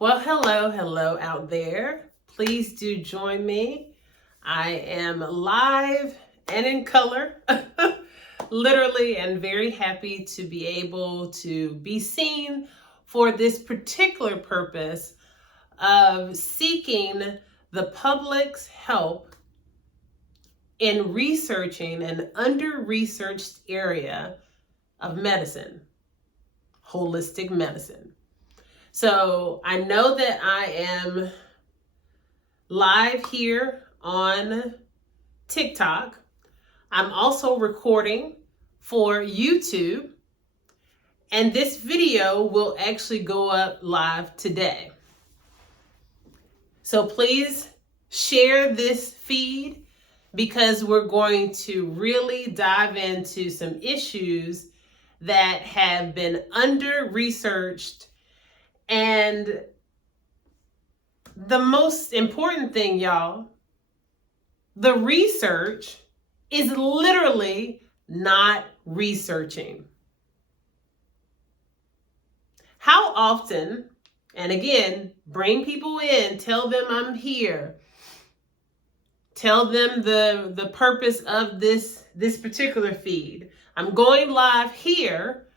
Well, hello out there. Please do join me. I am live and in color, literally, and very happy to be able to be seen for this particular purpose of seeking the public's help in researching an under-researched area of medicine, holistic medicine. So I know that I am live here on TikTok. I'm also recording for YouTube, and this video will actually go up live today. So please share this feed because we're going to really dive into some issues that have been under-researched. And the most important thing, y'all, the research is literally not researching. How often, and again, bring people in, tell them I'm here, tell them the purpose of this particular feed. I'm going live here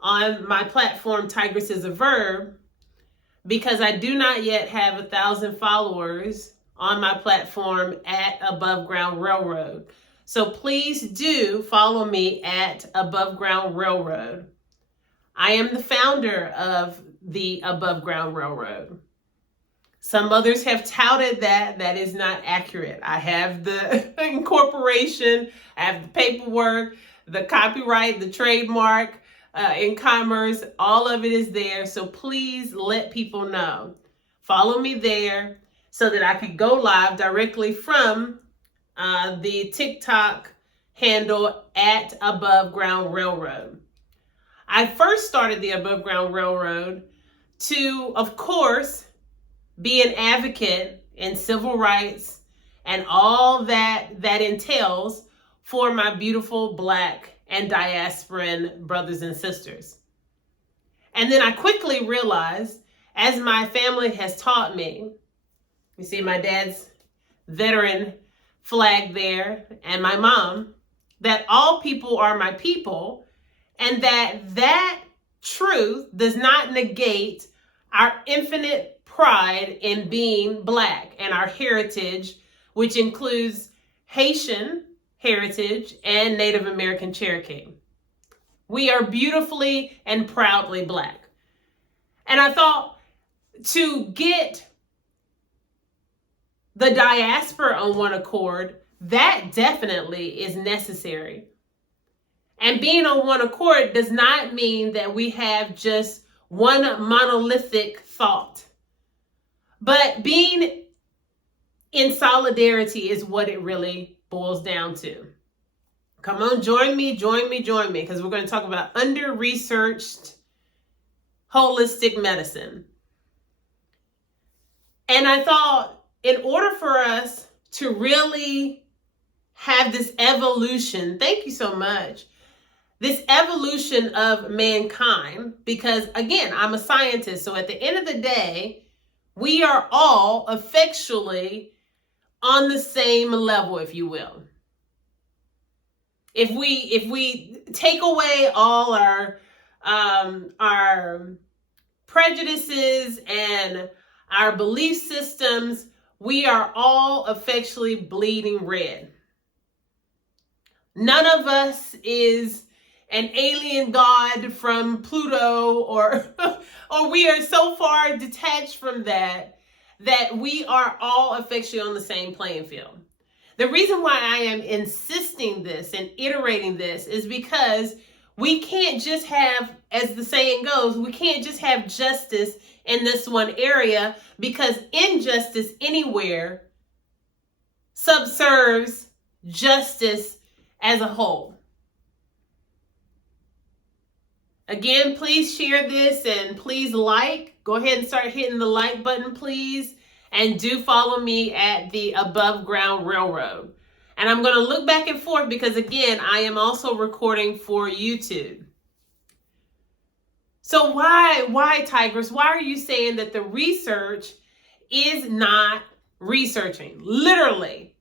on my platform, Tigress is a Verb, because I do not yet have 1,000 followers on my platform at Above Ground Railroad. So please do follow me at Above Ground Railroad. I am the founder of the Above Ground Railroad. Some others have touted that. That is not accurate. I have the incorporation, I have the paperwork, the copyright, the trademark, in commerce, all of it is there. So please let people know. Follow me there so that I can go live directly from the TikTok handle at Above Ground Railroad. I first started the Above Ground Railroad to, of course, be an advocate in civil rights and all that entails for my beautiful Black and diasporan brothers and sisters. And then I quickly realized, as my family has taught me, you see my dad's veteran flag there and my mom, that all people are my people, and that truth does not negate our infinite pride in being Black and our heritage, which includes Haitian heritage and Native American Cherokee. We are beautifully and proudly Black. And I thought to get the diaspora on one accord, that definitely is necessary. And being on one accord does not mean that we have just one monolithic thought. But being in solidarity is what it really boils down to. Come on, join me, because we're going to talk about under-researched holistic medicine. And I thought, in order for us to really have this evolution, thank you so much, this evolution of mankind, because again, I'm a scientist, so at the end of the day, we are all effectually on the same level, if you will. If we take away all our prejudices and our belief systems, we are all effectually bleeding red. None of us is an alien god from Pluto, or we are so far detached from that we are all effectually on the same playing field. The reason why I am insisting this and iterating this is because we can't just have, as the saying goes, we can't just have justice in this one area, because injustice anywhere subserves justice as a whole. Again, please share this and please go ahead and start hitting the like button, please. And do follow me at the Above Ground Railroad. And I'm going to look back and forth because, again, I am also recording for YouTube. So why, Tigress? Why are you saying that the research is not researching? Literally.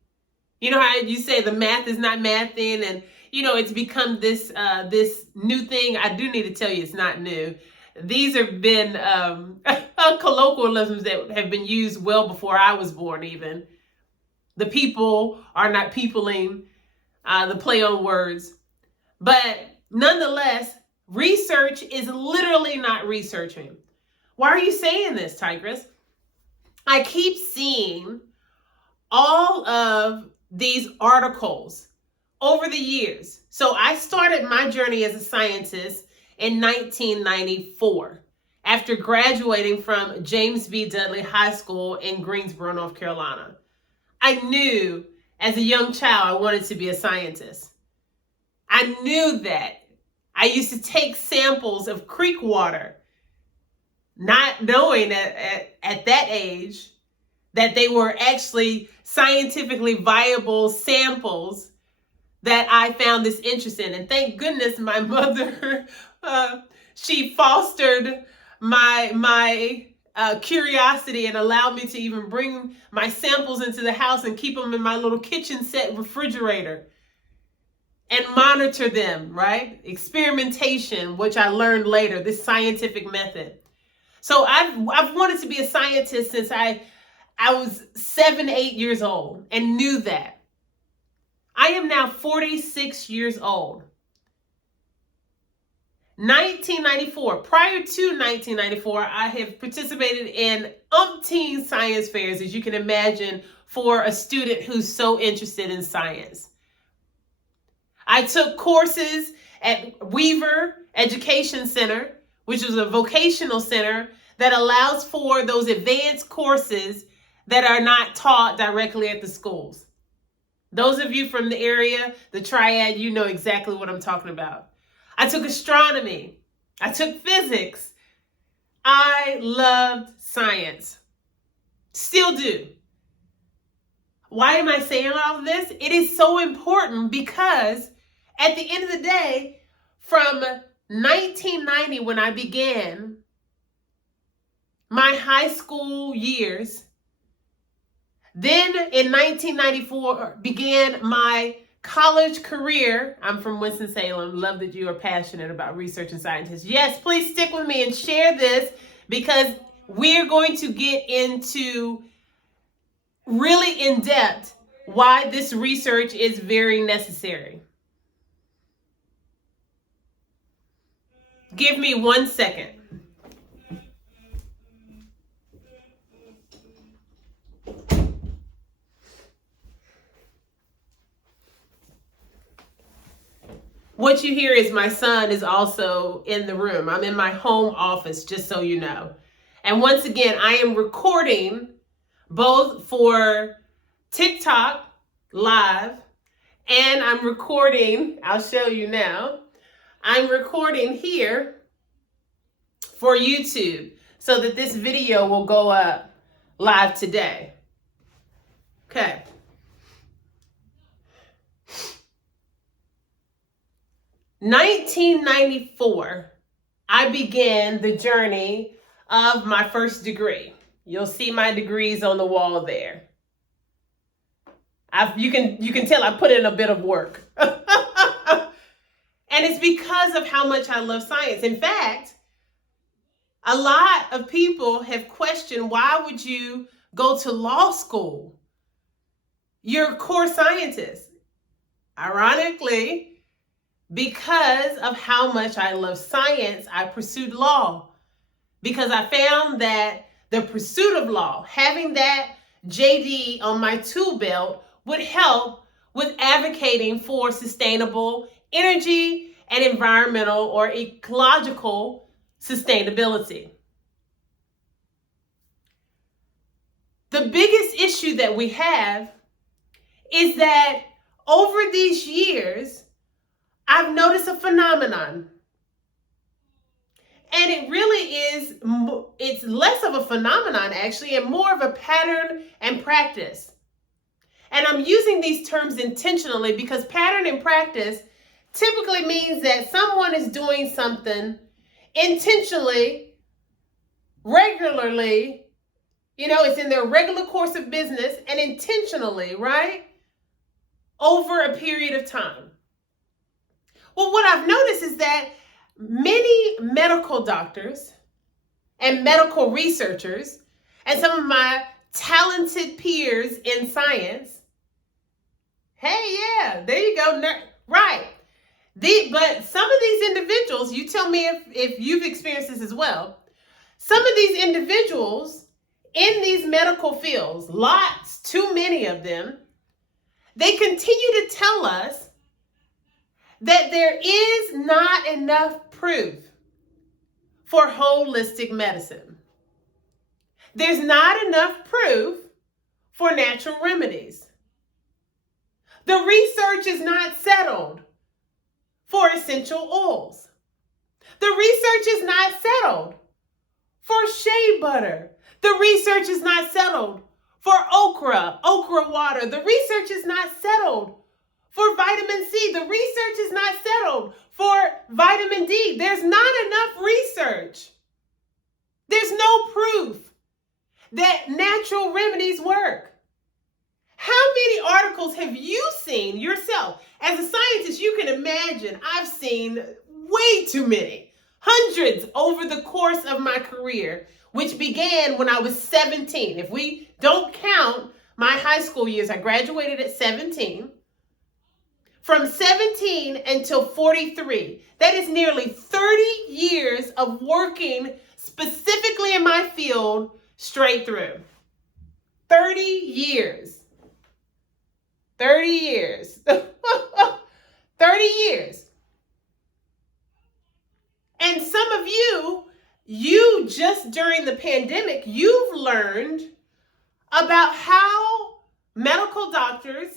You know how you say the math is not mathing, and it's become this this new thing. I do need to tell you it's not new. These have been colloquialisms that have been used well before I was born even. The people are not peopling, the play on words. But nonetheless, research is literally not researching. Why are you saying this, Tigress? I keep seeing all of these articles over the years. So I started my journey as a scientist in 1994 after graduating from James B. Dudley High School in Greensboro, North Carolina. I knew as a young child I wanted to be a scientist. I knew that. I used to take samples of creek water, not knowing at that age that they were actually scientifically viable samples that I found this interesting. And thank goodness my mother, she fostered my curiosity and allowed me to even bring my samples into the house and keep them in my little kitchen set refrigerator and monitor them, right? Experimentation, which I learned later, this scientific method. So I've wanted to be a scientist since I was 7, 8 years old and knew that. I am now 46 years old. 1994, prior to 1994, I have participated in umpteen science fairs, as you can imagine, for a student who's so interested in science. I took courses at Weaver Education Center, which is a vocational center that allows for those advanced courses that are not taught directly at the schools. Those of you from the area, the Triad, you know exactly what I'm talking about. I took astronomy. I took physics. I loved science. Still do. Why am I saying all of this? It is so important because at the end of the day, from 1990, when I began my high school years, then in 1994 began my college career. I'm from Winston-Salem. Love that you are passionate about research and scientists. Yes, please stick with me and share this because we're going to get into really in depth why this research is very necessary. Give me 1 second. What you hear is my son is also in the room. I'm in my home office, just so you know. And once again, I am recording both for TikTok live and I'm recording, I'll show you now. I'm recording here for YouTube so that this video will go up live today. Okay. In 1994, I began the journey of my first degree. You'll see my degrees on the wall there. You can tell I put in a bit of work. And it's because of how much I love science. In fact, a lot of people have questioned, why would you go to law school? You're a core scientist. Ironically, because of how much I love science, I pursued law. Because I found that the pursuit of law, having that JD on my tool belt, would help with advocating for sustainable energy and environmental or ecological sustainability. The biggest issue that we have is that over these years, I've noticed a phenomenon. And it really is, it's less of a phenomenon actually, and more of a pattern and practice. And I'm using these terms intentionally because pattern and practice typically means that someone is doing something intentionally, regularly, it's in their regular course of business and intentionally, right? Over a period of time. Well, what I've noticed is that many medical doctors and medical researchers and some of my talented peers in science, hey, yeah, there you go, right. But some of these individuals, you tell me if you've experienced this as well, some of these individuals in these medical fields, lots, too many of them, they continue to tell us that there is not enough proof for holistic medicine. There's not enough proof for natural remedies. The research is not settled for essential oils. The research is not settled for shea butter. The research is not settled for okra water. The research is not settled for vitamin C. The research is not settled for vitamin D. There's not enough research. There's no proof that natural remedies work. How many articles have you seen yourself? As a scientist, you can imagine I've seen way too many, hundreds over the course of my career, which began when I was 17. If we don't count my high school years, I graduated at 17. From 17 until 43, that is nearly 30 years of working specifically in my field straight through. 30 years. 30 years. 30 years. And some of you just during the pandemic, you've learned about how medical doctors,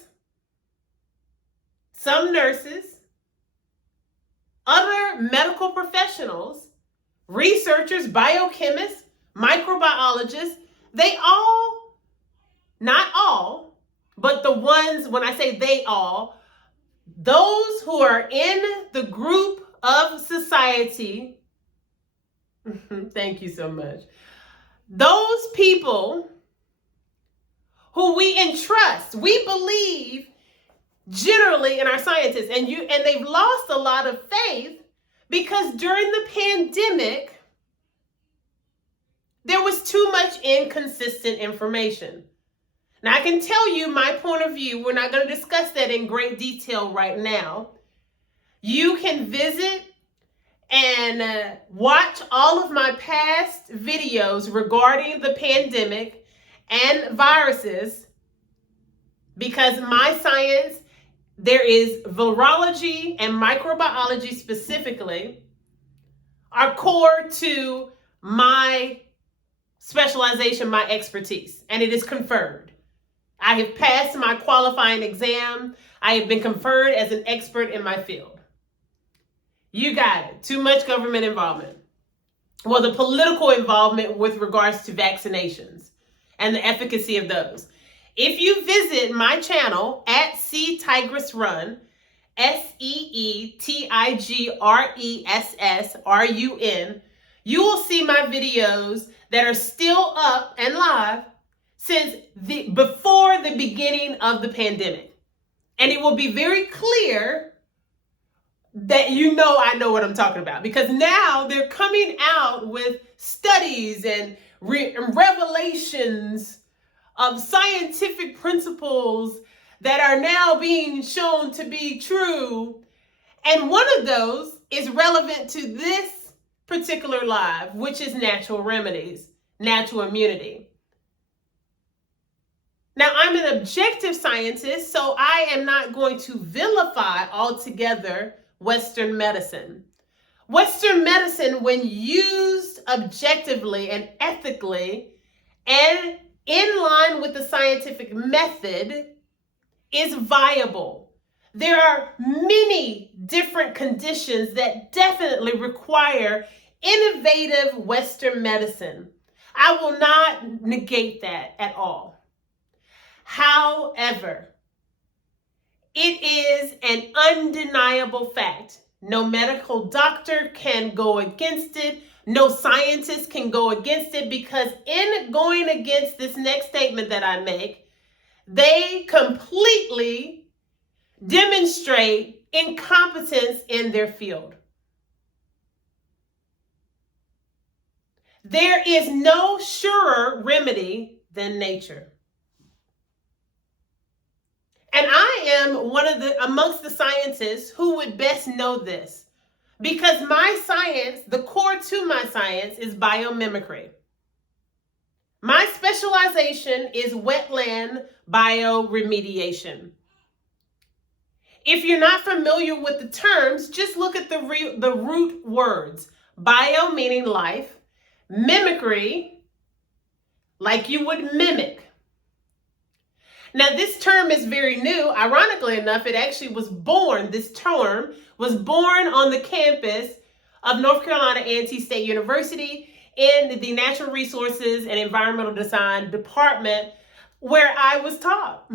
some nurses, other medical professionals, researchers, biochemists, microbiologists, they all, not all, but the ones, when I say they all, those who are in the group of society, thank you so much, those people who we entrust, we believe generally in our scientists, and they've lost a lot of faith because during the pandemic, there was too much inconsistent information. Now, I can tell you my point of view. We're not going to discuss that in great detail right now. You can visit and watch all of my past videos regarding the pandemic and viruses, because my science, there is virology and microbiology specifically, are core to my specialization, my expertise, and it is conferred. I have passed my qualifying exam. I have been conferred as an expert in my field. You got it. Too much government involvement. Well, the political involvement with regards to vaccinations and the efficacy of those. If you visit my channel at SeeTigressRun, SeeTigressRun, you will see my videos that are still up and live since before the beginning of the pandemic. And it will be very clear that I know what I'm talking about, because now they're coming out with studies and revelations of scientific principles that are now being shown to be true. And one of those is relevant to this particular live, which is natural remedies, natural immunity. Now, I'm an objective scientist, so I am not going to vilify altogether Western medicine. Western medicine, when used objectively and ethically and in line with the scientific method, is viable. There are many different conditions that definitely require innovative Western medicine. I will not negate that at all. However, it is an undeniable fact No medical doctor can go against it. No scientist can go against it, because in going against this next statement that I make, they completely demonstrate incompetence in their field. There is no surer remedy than nature. And I am amongst the scientists who would best know this, because my science, the core to my science, is biomimicry. My specialization is wetland bioremediation. If you're not familiar with the terms, just look at the root words. Bio meaning life, mimicry, like you would mimic. Now, this term is very new. Ironically enough, this term was born on the campus of North Carolina A&T State University in the Natural Resources and Environmental Design department, where I was taught.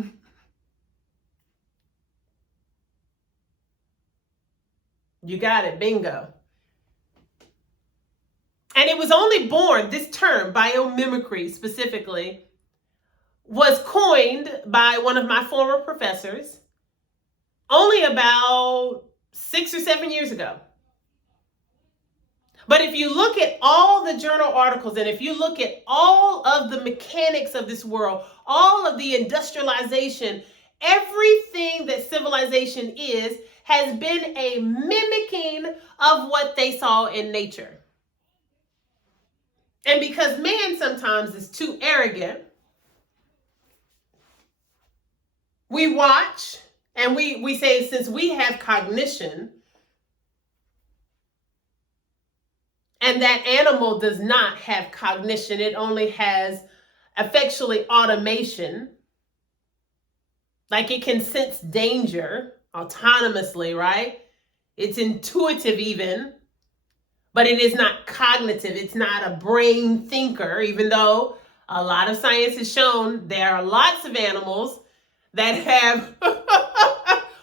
You got it, bingo. And it was only born, this term, biomimicry specifically, was coined by one of my former professors only about 6 or 7 years ago. But if you look at all the journal articles, and if you look at all of the mechanics of this world, all of the industrialization, everything that civilization has been a mimicking of what they saw in nature. And because man sometimes is too arrogant, we watch and we say, since we have cognition and that animal does not have cognition, it only has effectually automation, like it can sense danger autonomously, right? It's intuitive even, but it is not cognitive. It's not a brain thinker, even though a lot of science has shown there are lots of animals that have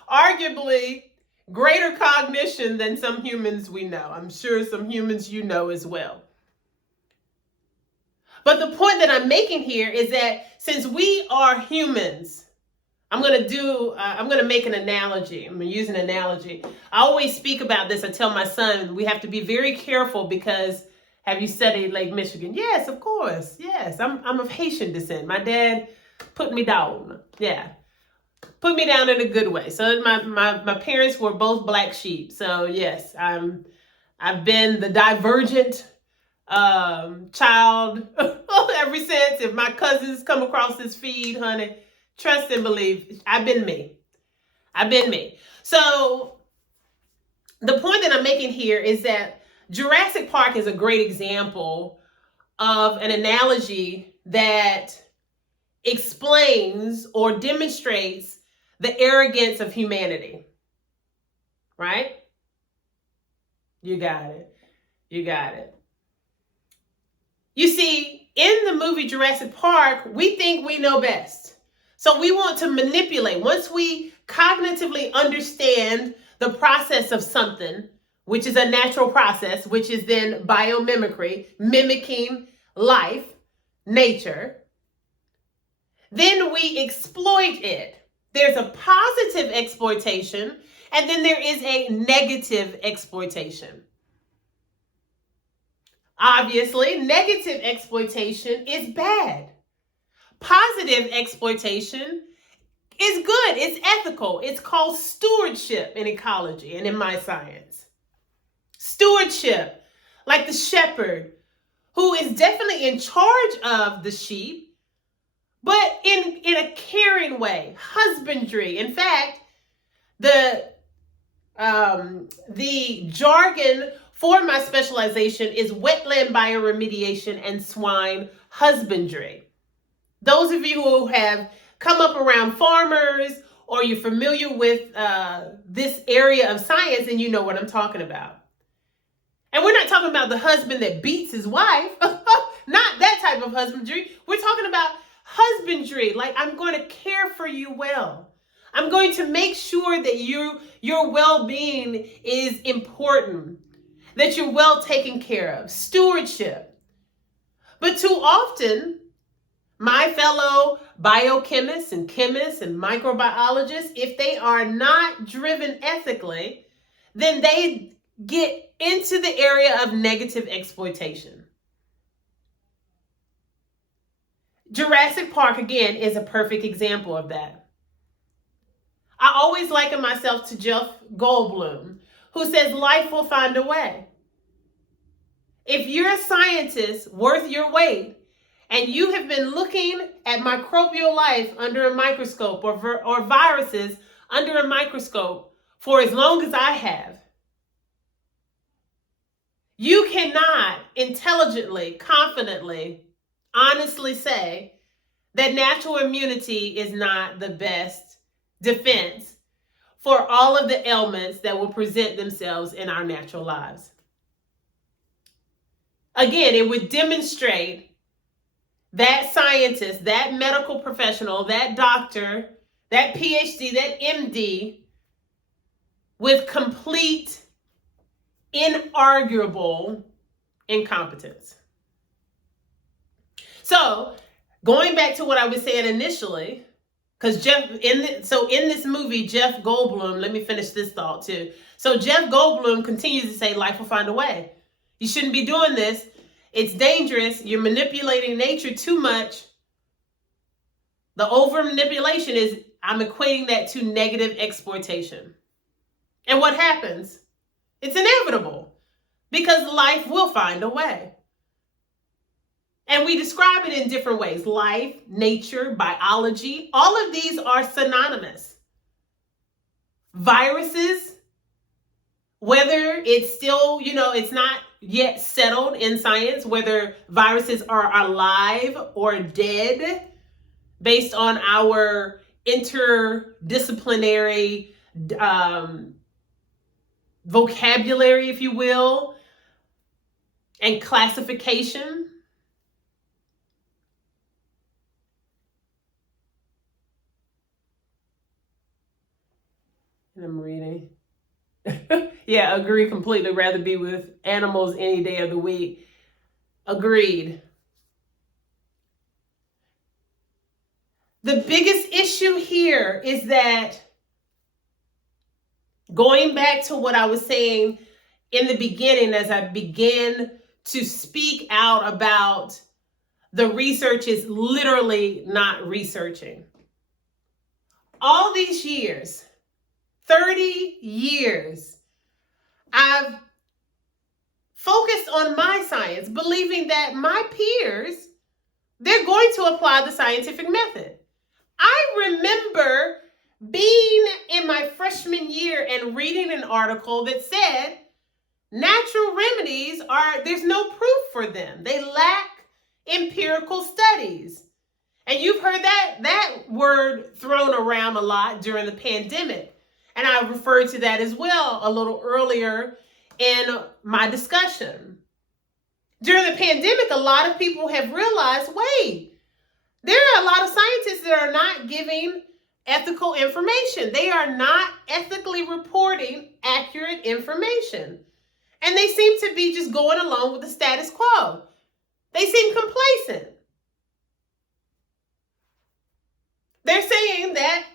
arguably greater cognition than some humans we know. I'm sure some humans you know as well. But the point that I'm making here is that since we are humans, I'm going to make an analogy. I'm going to use an analogy. I always speak about this. I tell my son, we have to be very careful because, have you studied Lake Michigan? Yes, of course. Yes, I'm of Haitian descent. My dad put me down. Yeah. Put me down in a good way. So my parents were both black sheep. So yes, I've been the divergent child ever since. If my cousins come across this feed, honey, trust and believe, I've been me. So the point that I'm making here is that Jurassic Park is a great example of an analogy that explains or demonstrates the arrogance of humanity. Right? You got it. You see, in the movie Jurassic Park, we think we know best. So we want to manipulate. Once we cognitively understand the process of something, which is a natural process, which is then biomimicry, mimicking life, nature, then we exploit it. There's a positive exploitation, and then there is a negative exploitation. Obviously, negative exploitation is bad. Positive exploitation is good. It's ethical. It's called stewardship in ecology and in my science. Stewardship, like the shepherd, who is definitely in charge of the sheep, but in a caring way. Husbandry. In fact, the jargon for my specialization is wetland bioremediation and swine husbandry. Those of you who have come up around farmers or you're familiar with this area of science, and you know what I'm talking about. And we're not talking about the husband that beats his wife. Not that type of husbandry. We're talking about husbandry, like I'm going to care for you well. I'm going to make sure that your well-being is important, that you're well taken care of. Stewardship. But too often, my fellow biochemists and chemists and microbiologists, if they are not driven ethically, then they get into the area of negative exploitation. Jurassic Park, again, is a perfect example of that. I always liken myself to Jeff Goldblum, who says life will find a way. If you're a scientist worth your weight, and you have been looking at microbial life under a microscope or viruses under a microscope for as long as I have, you cannot intelligently, confidently, honestly say that natural immunity is not the best defense for all of the ailments that will present themselves in our natural lives. Again, it would demonstrate that scientist, that medical professional, that doctor, that PhD, that MD, with complete, inarguable incompetence. So, going back to what I was saying initially, because in this movie, Jeff Goldblum, let me finish this thought too. So Jeff Goldblum continues to say, life will find a way. You shouldn't be doing this. It's dangerous. You're manipulating nature too much. The over manipulation is, I'm equating that to negative exploitation. And what happens? It's inevitable because life will find a way. And we describe it in different ways. Life, nature, biology, all of these are synonymous. Viruses, whether it's still, it's not yet settled in science whether viruses are alive or dead based on our interdisciplinary vocabulary, if you will, and classification. And I'm reading. Yeah, agree completely. Rather be with animals any day of the week. Agreed. The biggest issue here is that, going back to what I was saying in the beginning, as I began to speak out about the research is literally not researching. All these years, 30 years, I've focused on my science, believing that my peers, they're going to apply the scientific method. I remember being in my freshman year and reading an article that said natural remedies there's no proof for them. They lack empirical studies. And you've heard that word thrown around a lot during the pandemic. And I referred to that as well a little earlier in my discussion. During the pandemic, a lot of people have realized, wait, there are a lot of scientists that are not giving ethical information. They are not ethically reporting accurate information. And they seem to be just going along with the status quo. They seem complacent. They're saying that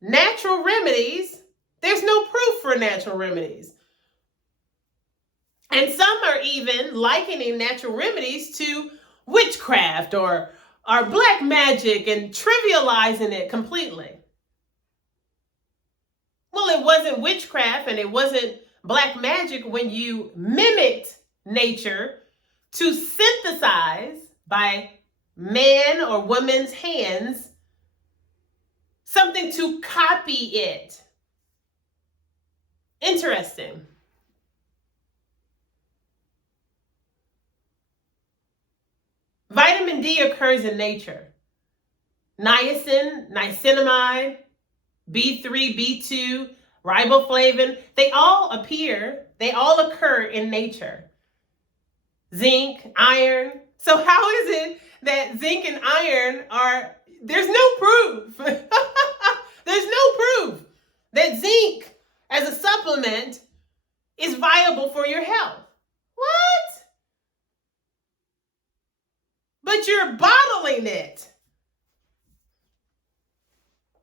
natural remedies, there's no proof for natural remedies. And some are even likening natural remedies to witchcraft or black magic and trivializing it completely. Well, it wasn't witchcraft and it wasn't black magic when you mimicked nature to synthesize by man or woman's hands something to copy it. Interesting. Vitamin D occurs in nature. Niacin, niacinamide, B3, B2, riboflavin, they all occur in nature. Zinc, iron. So how is it that zinc and iron there's no proof. There's that zinc as a supplement is viable for your health. What? But you're bottling it.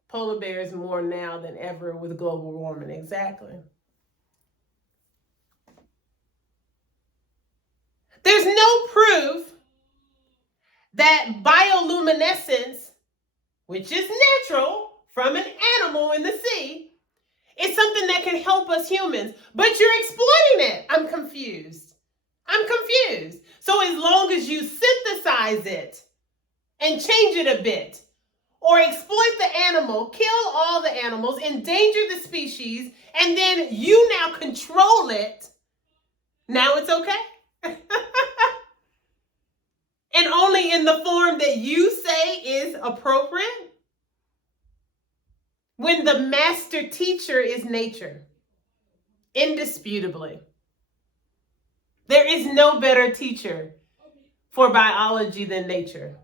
Polar bears more now than ever with global warming. Exactly. There's no proof that bioluminescence, which is natural from an animal in the sea, is something that can help us humans. But you're exploiting it. I'm confused. So as long as you synthesize it and change it a bit, or exploit the animal, kill all the animals, endanger the species, and then you now control it, now it's okay? And only in the form that you say is appropriate? When the master teacher is nature, indisputably. There is no better teacher for biology than nature.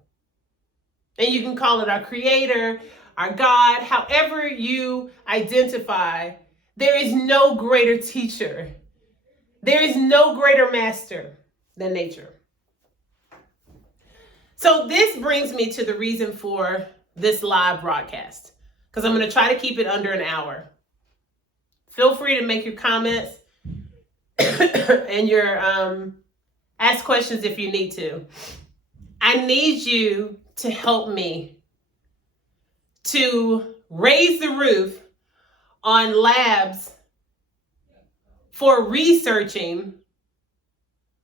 And you can call it our creator, our God, however you identify. There is no greater teacher. There is no greater master than nature. So this brings me to the reason for this live broadcast, because I'm going to try to keep it under an hour. Feel free to make your comments and your ask questions if you need to. I need you to help me to raise the roof on labs for researching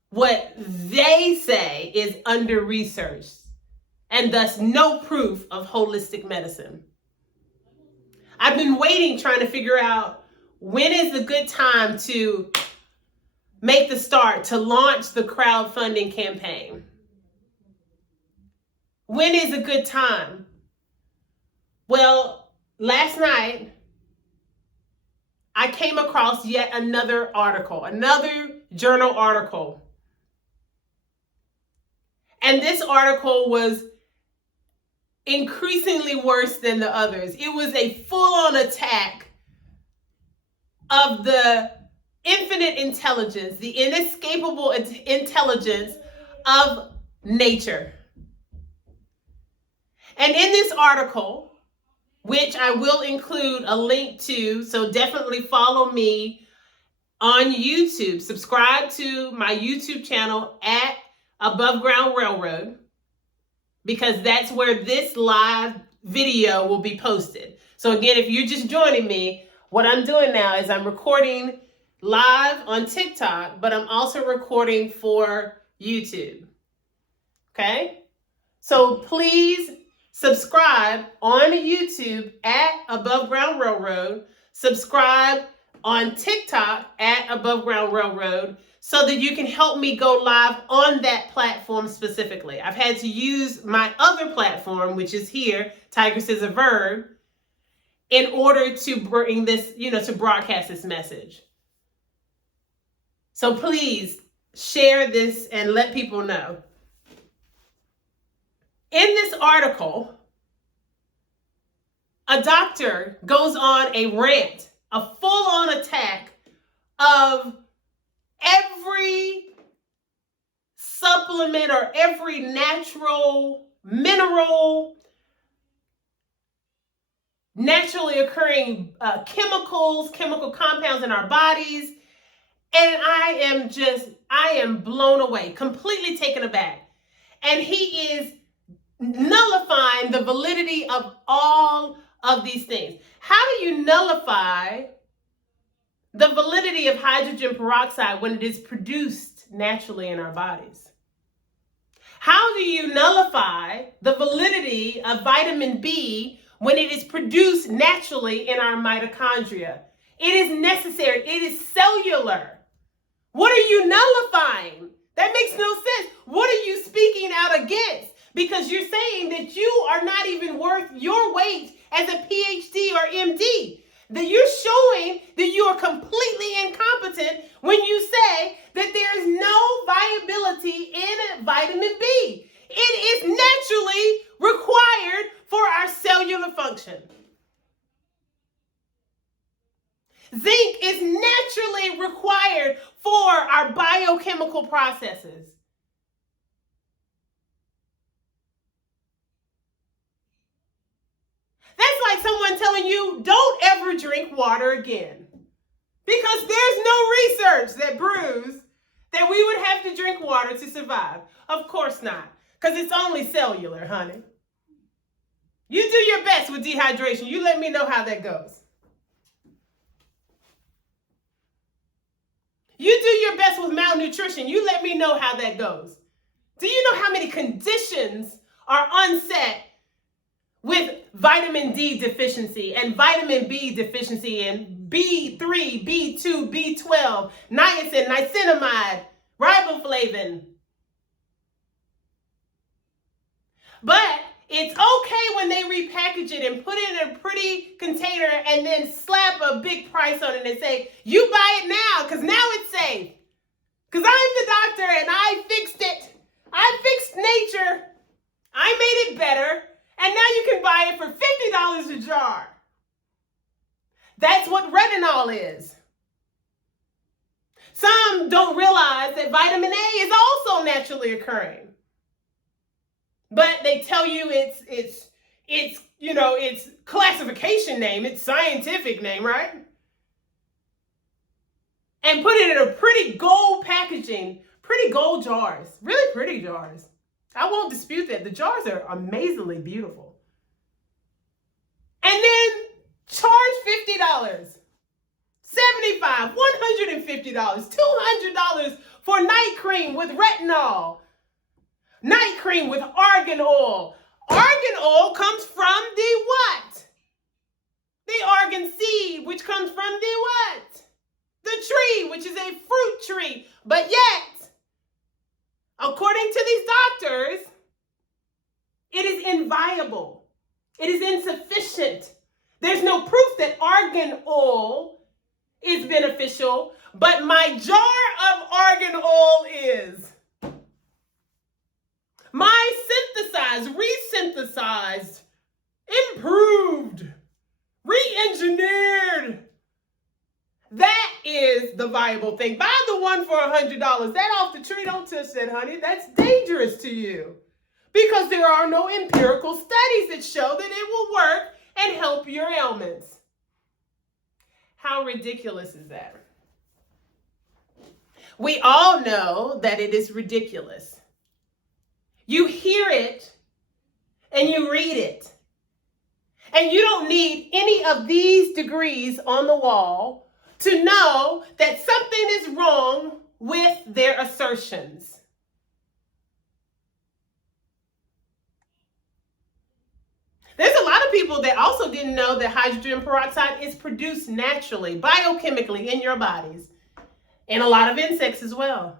what they say is under-researched and thus no proof of holistic medicine. I've been waiting, trying to figure out when is the good time to make the start, to launch the crowdfunding campaign. When is a good time? Well, last night, I came across yet another article, another journal article. And this article was increasingly worse than the others. It was a full-on attack of the infinite intelligence, the inescapable intelligence of nature. And in this article, which I will include a link to, so definitely follow me on YouTube. Subscribe to my YouTube channel at Above Ground Railroad, because that's where this live video will be posted. So again, if you're just joining me, what I'm doing now is I'm recording live on TikTok, but I'm also recording for YouTube. Okay? So please subscribe on YouTube at Above Ground Railroad. Subscribe on TikTok at Above Ground Railroad so that you can help me go live on that platform specifically. I've had to use my other platform, which is here, Tigress is a Verb, in order to bring this, to broadcast this message. So please share this and let people know. In this article, a doctor goes on a rant, a full-on attack of every supplement or every natural mineral, naturally occurring chemical compounds in our bodies. And I am blown away, completely taken aback. And he is nullifying the validity of all of these things. How do you nullify the validity of hydrogen peroxide when it is produced naturally in our bodies? How do you nullify the validity of vitamin B when it is produced naturally in our mitochondria? It is necessary. It is cellular. What are you nullifying? That makes no sense. What are you speaking out against? Because you're saying that you are not even worth your weight as a PhD or MD. That you're showing that you are completely incompetent when you say that there is no viability in vitamin B. It is naturally required for our cellular function. Zinc is naturally required for our biochemical processes. That's like someone telling you, don't ever drink water again. Because there's no research that proves that we would have to drink water to survive. Of course not. Because it's only cellular, honey. You do your best with dehydration. You let me know how that goes. You do your best with malnutrition. You let me know how that goes. Do you know how many conditions are unset with vitamin D deficiency and vitamin B deficiency and B3, B2, B12, niacin, niacinamide, riboflavin? But it's okay when they repackage it and put it in a pretty container and then slap a big price on it and say, you buy it now because now it's safe. Because I'm the doctor and I fixed it. I fixed nature. I made it better. And now you can buy it for $50 a jar. That's what retinol is. Some don't realize that vitamin A is also naturally occurring. But they tell you it's classification name, its scientific name, right? And put it in a pretty gold packaging, pretty gold jars, really pretty jars. I won't dispute that. The jars are amazingly beautiful. And then charge $50, $75, $150, $200 for night cream with retinol. Night cream with argan oil. Argan oil comes from the what? The argan seed, which comes from the what? The tree, which is a fruit tree. But yet, according to these doctors, it is inviable. It is insufficient. There's no proof that argan oil is beneficial, but my jar of argan oil is. My synthesized, resynthesized, improved, re-engineered. That is the viable thing. Buy the one for $100. That off the tree, don't touch that, honey. That's dangerous to you. Because there are no empirical studies that show that it will work and help your ailments. How ridiculous is that? We all know that it is ridiculous. You hear it and you read it. And you don't need any of these degrees on the wall to know that something is wrong with their assertions. There's a lot of people that also didn't know that hydrogen peroxide is produced naturally, biochemically in your bodies, and a lot of insects as well.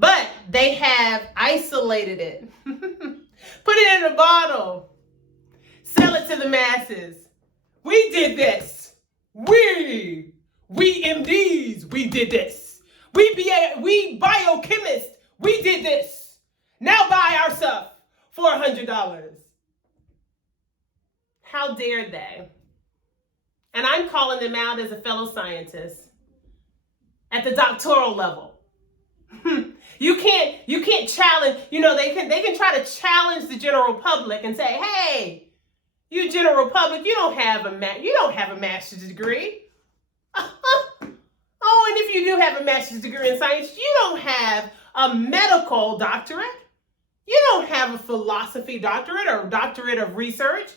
But they have isolated it, put it in a bottle, sell it to the masses. We did this. We MDs, we did this. We biochemists, we did this. Now buy our stuff for $100. How dare they? And I'm calling them out as a fellow scientist at the doctoral level. You can't challenge, they can try to challenge the general public and say, hey, you general public, you don't have a master's degree. Oh, and if you do have a master's degree in science, you don't have a medical doctorate. You don't have a philosophy doctorate or doctorate of research.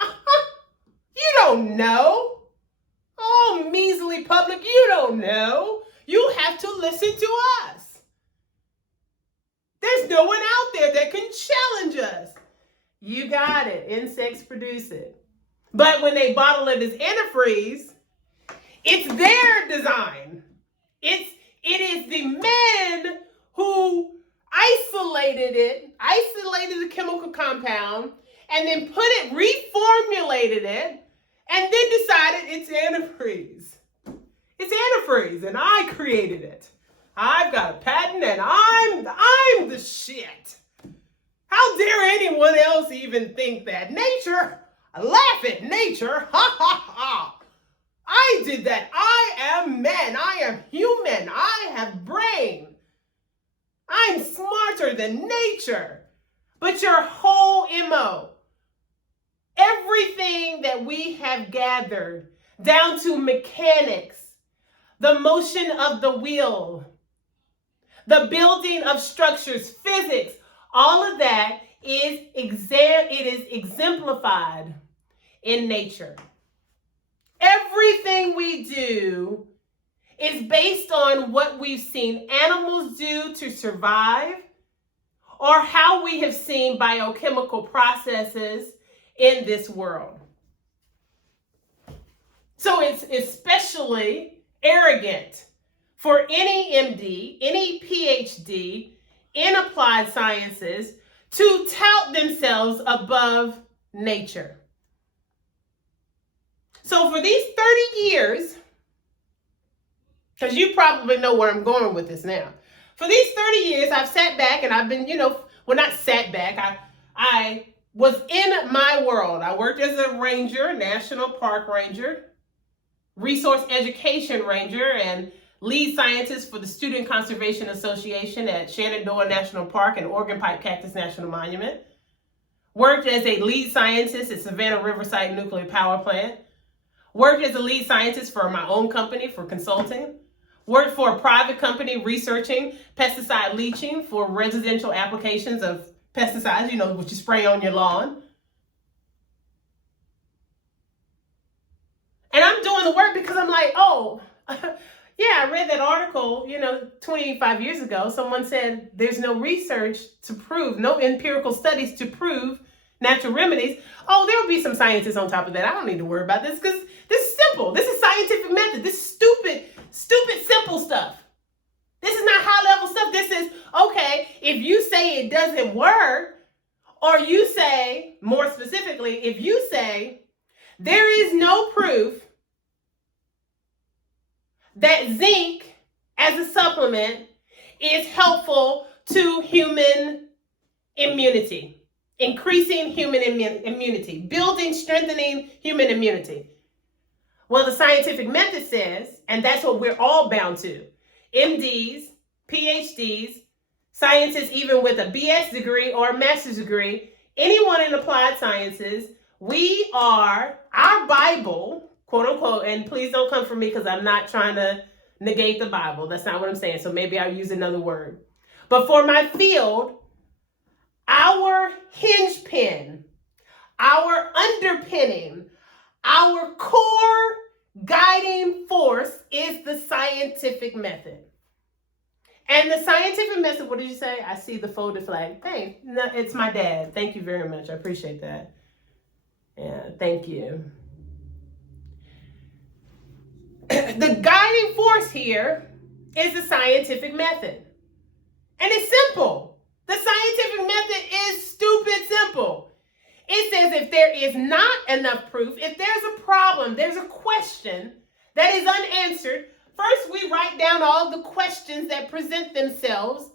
You don't know. Oh, measly public, you don't know. You have to listen to us. There's no one out there that can challenge us. You got it. Insects produce it. But when they bottle it as antifreeze, it's their design. It is the men who isolated the chemical compound, and then reformulated it, and then decided it's antifreeze. It's antifreeze, and I created it. I've got a patent, and I'm the shit. How dare anyone else even think that? Nature, laugh at nature, ha ha ha. I did that. I am man. I am human. I have brain. I'm smarter than nature. But your whole MO, everything that we have gathered, down to mechanics, the motion of the wheel, the building of structures, physics, all of that it is exemplified in nature. Everything we do is based on what we've seen animals do to survive, or how we have seen biochemical processes in this world. So it's especially arrogant for any MD, any PhD in applied sciences to tout themselves above nature. So for these 30 years, because you probably know where I'm going with this now. For these 30 years, I've sat back and I've been, well, not sat back. I was in my world. I worked as a ranger, national park ranger, resource education ranger, and lead scientist for the Student Conservation Association at Shenandoah National Park and Oregon Pipe Cactus National Monument. Worked as a lead scientist at Savannah Riverside Nuclear Power Plant. Worked as a lead scientist for my own company for consulting. Worked for a private company researching pesticide leaching for residential applications of pesticides, what you spray on your lawn. And I'm doing the work because I'm like, oh, yeah, I read that article, 25 years ago. Someone said there's no research to prove, no empirical studies to prove natural remedies. Oh, there will be some scientists on top of that. I don't need to worry about this because this is simple. This is scientific method. This is stupid, simple stuff. This is not high-level stuff. This is, okay, if you say it doesn't work, or you say, more specifically, if you say there is no proof that zinc as a supplement is helpful to human immunity, increasing human immunity, building, strengthening human immunity. Well, the scientific method says, and that's what we're all bound to, MDs, PhDs, scientists even with a BS degree or a master's degree, anyone in applied sciences, we are, our Bible, quote unquote, and please don't come for me because I'm not trying to negate the Bible. That's not what I'm saying. So maybe I'll use another word. But for my field, our hinge pin, our underpinning, our core guiding force is the scientific method. And the scientific method, what did you say? I see the folded flag. Thanks. No, it's my dad. Thank you very much. I appreciate that. Yeah, thank you. The guiding force here is the scientific method. And it's simple. The scientific method is stupid simple. It says if there is not enough proof, if there's a problem, there's a question that is unanswered, first we write down all the questions that present themselves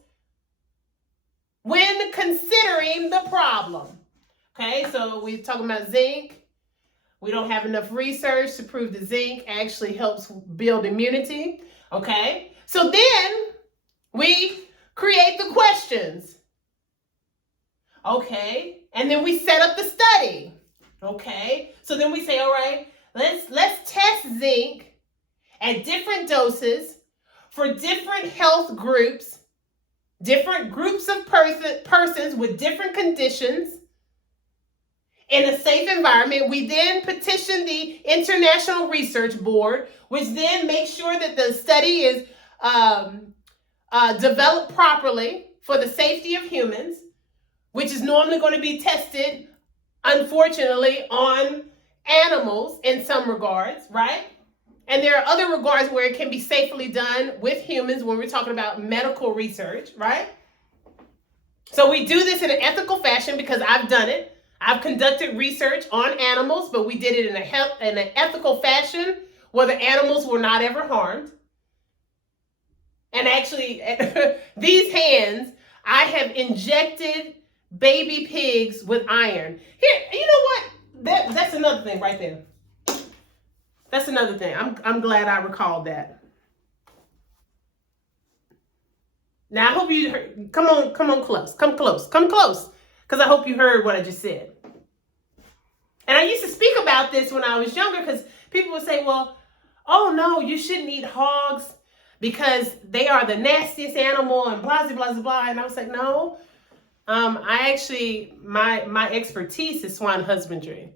when considering the problem. Okay, so we're talking about zinc. We don't have enough research to prove that zinc actually helps build immunity. Okay, so then we create the questions. Okay, and then we set up the study. Okay, so then we say, all right, let's test zinc at different doses for different health groups, different groups of persons with different conditions in a safe environment. We then petition the International Research Board, which then makes sure that the study is developed properly for the safety of humans, which is normally going to be tested, unfortunately, on animals in some regards, right? And there are other regards where it can be safely done with humans when we're talking about medical research, right? So we do this in an ethical fashion because I've done it. I've conducted research on animals, but we did it in an ethical fashion where the animals were not ever harmed. And actually, these hands, I have injected baby pigs with iron. Here, you know what? That's another thing right there. That's another thing. I'm glad I recalled that. Now I hope you heard. Come on close. Come close. Because I hope you heard what I just said. And I used to speak about this when I was younger because people would say, well, oh no, you shouldn't eat hogs because they are the nastiest animal and blah, blah, blah, blah. And I was like, no. I actually, my expertise is swine husbandry.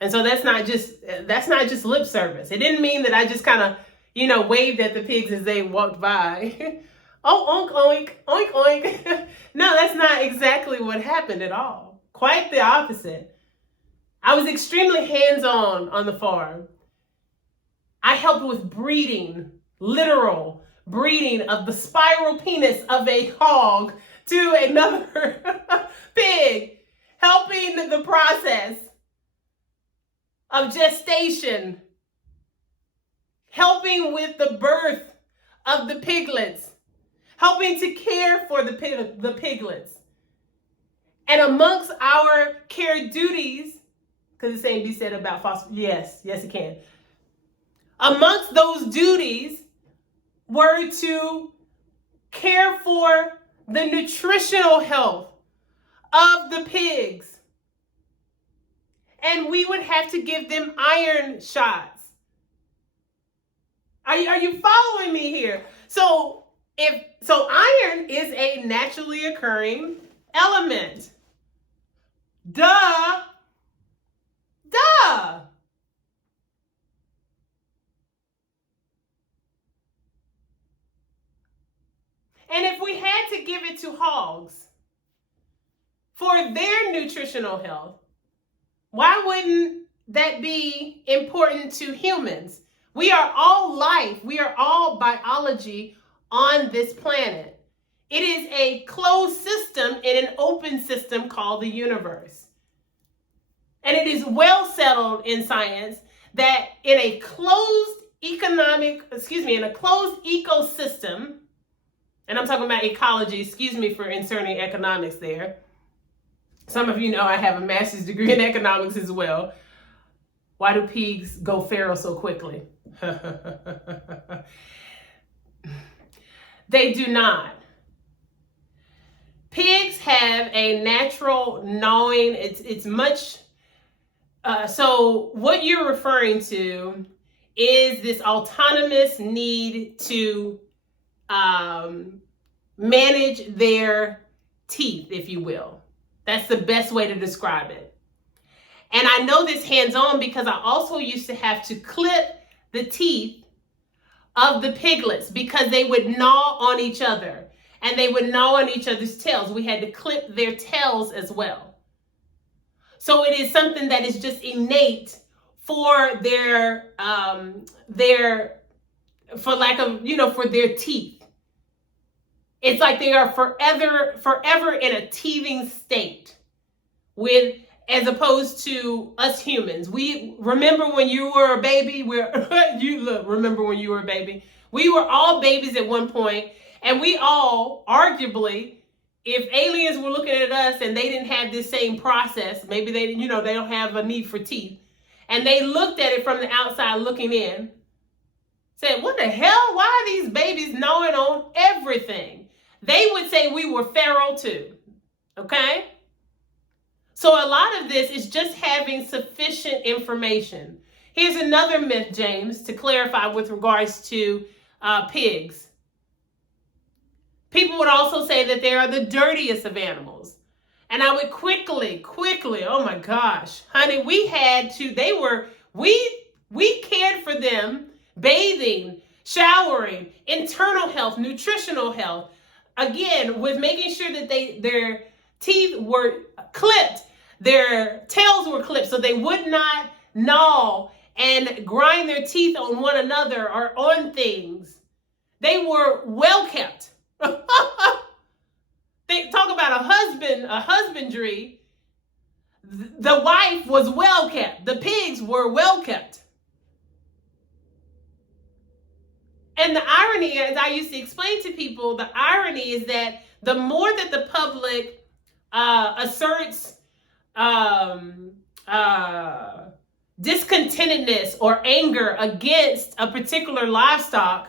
And so that's not just lip service. It didn't mean that I just kind of, waved at the pigs as they walked by. Oh, oink, oink, oink, oink. No, that's not exactly what happened at all. Quite the opposite. I was extremely hands-on on the farm. I helped with breeding, literal breeding of the spiral penis of a hog to another pig, helping the process of gestation, helping with the birth of the piglets, helping to care for the piglets. And amongst our care duties, because the same be said about foster, yes, it can. Amongst those duties were to care for the nutritional health of the pigs. And we would have to give them iron shots. Are you following me here? So iron is a naturally occurring element. Duh. And if we had to give it to hogs for their nutritional health, why wouldn't that be important to humans? We are all life. We are all biology on this planet. It is a closed system in an open system called the universe. And it is well settled in science that in a closed ecosystem, and I'm talking about ecology, excuse me for inserting economics there. Some of you know I have a master's degree in economics as well. Why do pigs go feral so quickly? They do not. Pigs have a natural gnawing. It's much. So what you're referring to is this autonomous need to manage their teeth, if you will. That's the best way to describe it. And I know this hands-on because I also used to have to clip the teeth of the piglets because they would gnaw on each other and they would gnaw on each other's tails. We had to clip their tails as well. So it is something that is just innate for their teeth. It's like they are forever in a teething state as opposed to us humans. We remember when you were a baby, remember when you were a baby. We were all babies at one point, and we all, arguably, if aliens were looking at us and they didn't have this same process, maybe they don't have a need for teeth, and they looked at it from the outside looking in, said, what the hell? Why are these babies gnawing on everything? They would say we were feral too, okay? So a lot of this is just having sufficient information. Here's another myth, James, to clarify with regards to pigs. People would also say that they are the dirtiest of animals. And I would quickly, oh my gosh, honey, we cared for them, bathing, showering, internal health, nutritional health. Again, with making sure that their teeth were clipped, their tails were clipped so they would not gnaw and grind their teeth on one another or on things. They were well kept. They talk about a husbandry. The wife was well kept. The pigs were well kept. And the irony, as I used to explain to people, the irony is that the more that the public asserts discontentedness or anger against a particular livestock,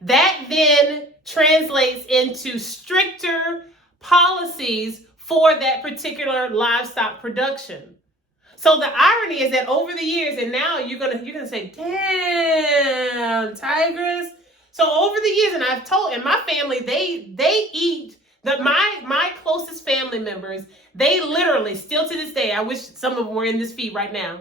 that then translates into stricter policies for that particular livestock production. So the irony is that over the years, and now you're gonna say, damn, Tigress. So over the years, and I've told, and my family, they eat my closest family members, they literally, still to this day, I wish some of them were in this feed right now.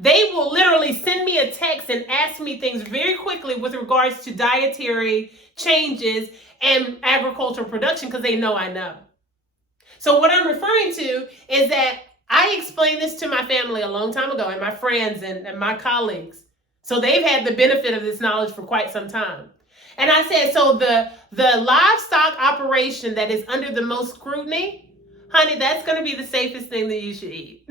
They will literally send me a text and ask me things very quickly with regards to dietary changes and agricultural production because they know I know. So what I'm referring to is that I explained this to my family a long time ago and my friends and my colleagues. So they've had the benefit of this knowledge for quite some time. And I said, so the livestock operation that is under the most scrutiny, honey, that's going to be the safest thing that you should eat.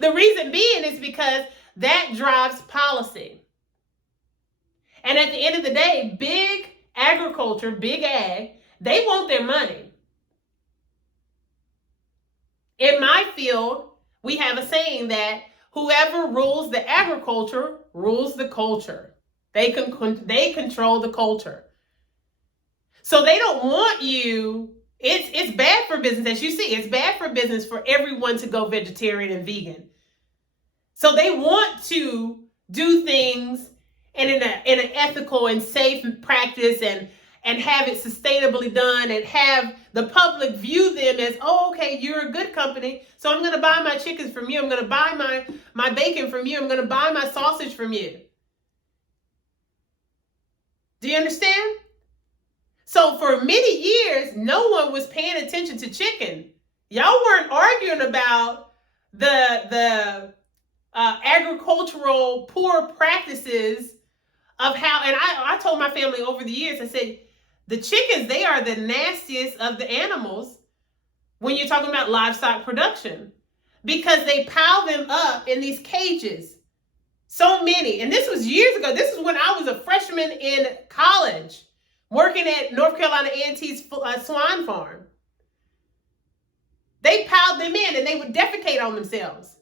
The reason being is because that drives policy. And at the end of the day, big agriculture, big ag, they want their money. In my field, we have a saying that whoever rules the agriculture rules the culture. They control the culture. So they don't want you. It's bad for business, as you see. It's bad for business for everyone to go vegetarian and vegan. So they want to do things in an ethical and safe practice and have it sustainably done and have the public view them as, oh, okay, you're a good company, so I'm going to buy my chickens from you. I'm going to buy my bacon from you. I'm going to buy my sausage from you. Do you understand? So for many years, no one was paying attention to chicken. Y'all weren't arguing about the agricultural poor practices of how, and I told my family over the years, I said, the chickens, they are the nastiest of the animals when you're talking about livestock production because they pile them up in these cages. So many. And this was years ago. This is when I was a freshman in college working at North Carolina A&T's swine farm. They piled them in and they would defecate on themselves.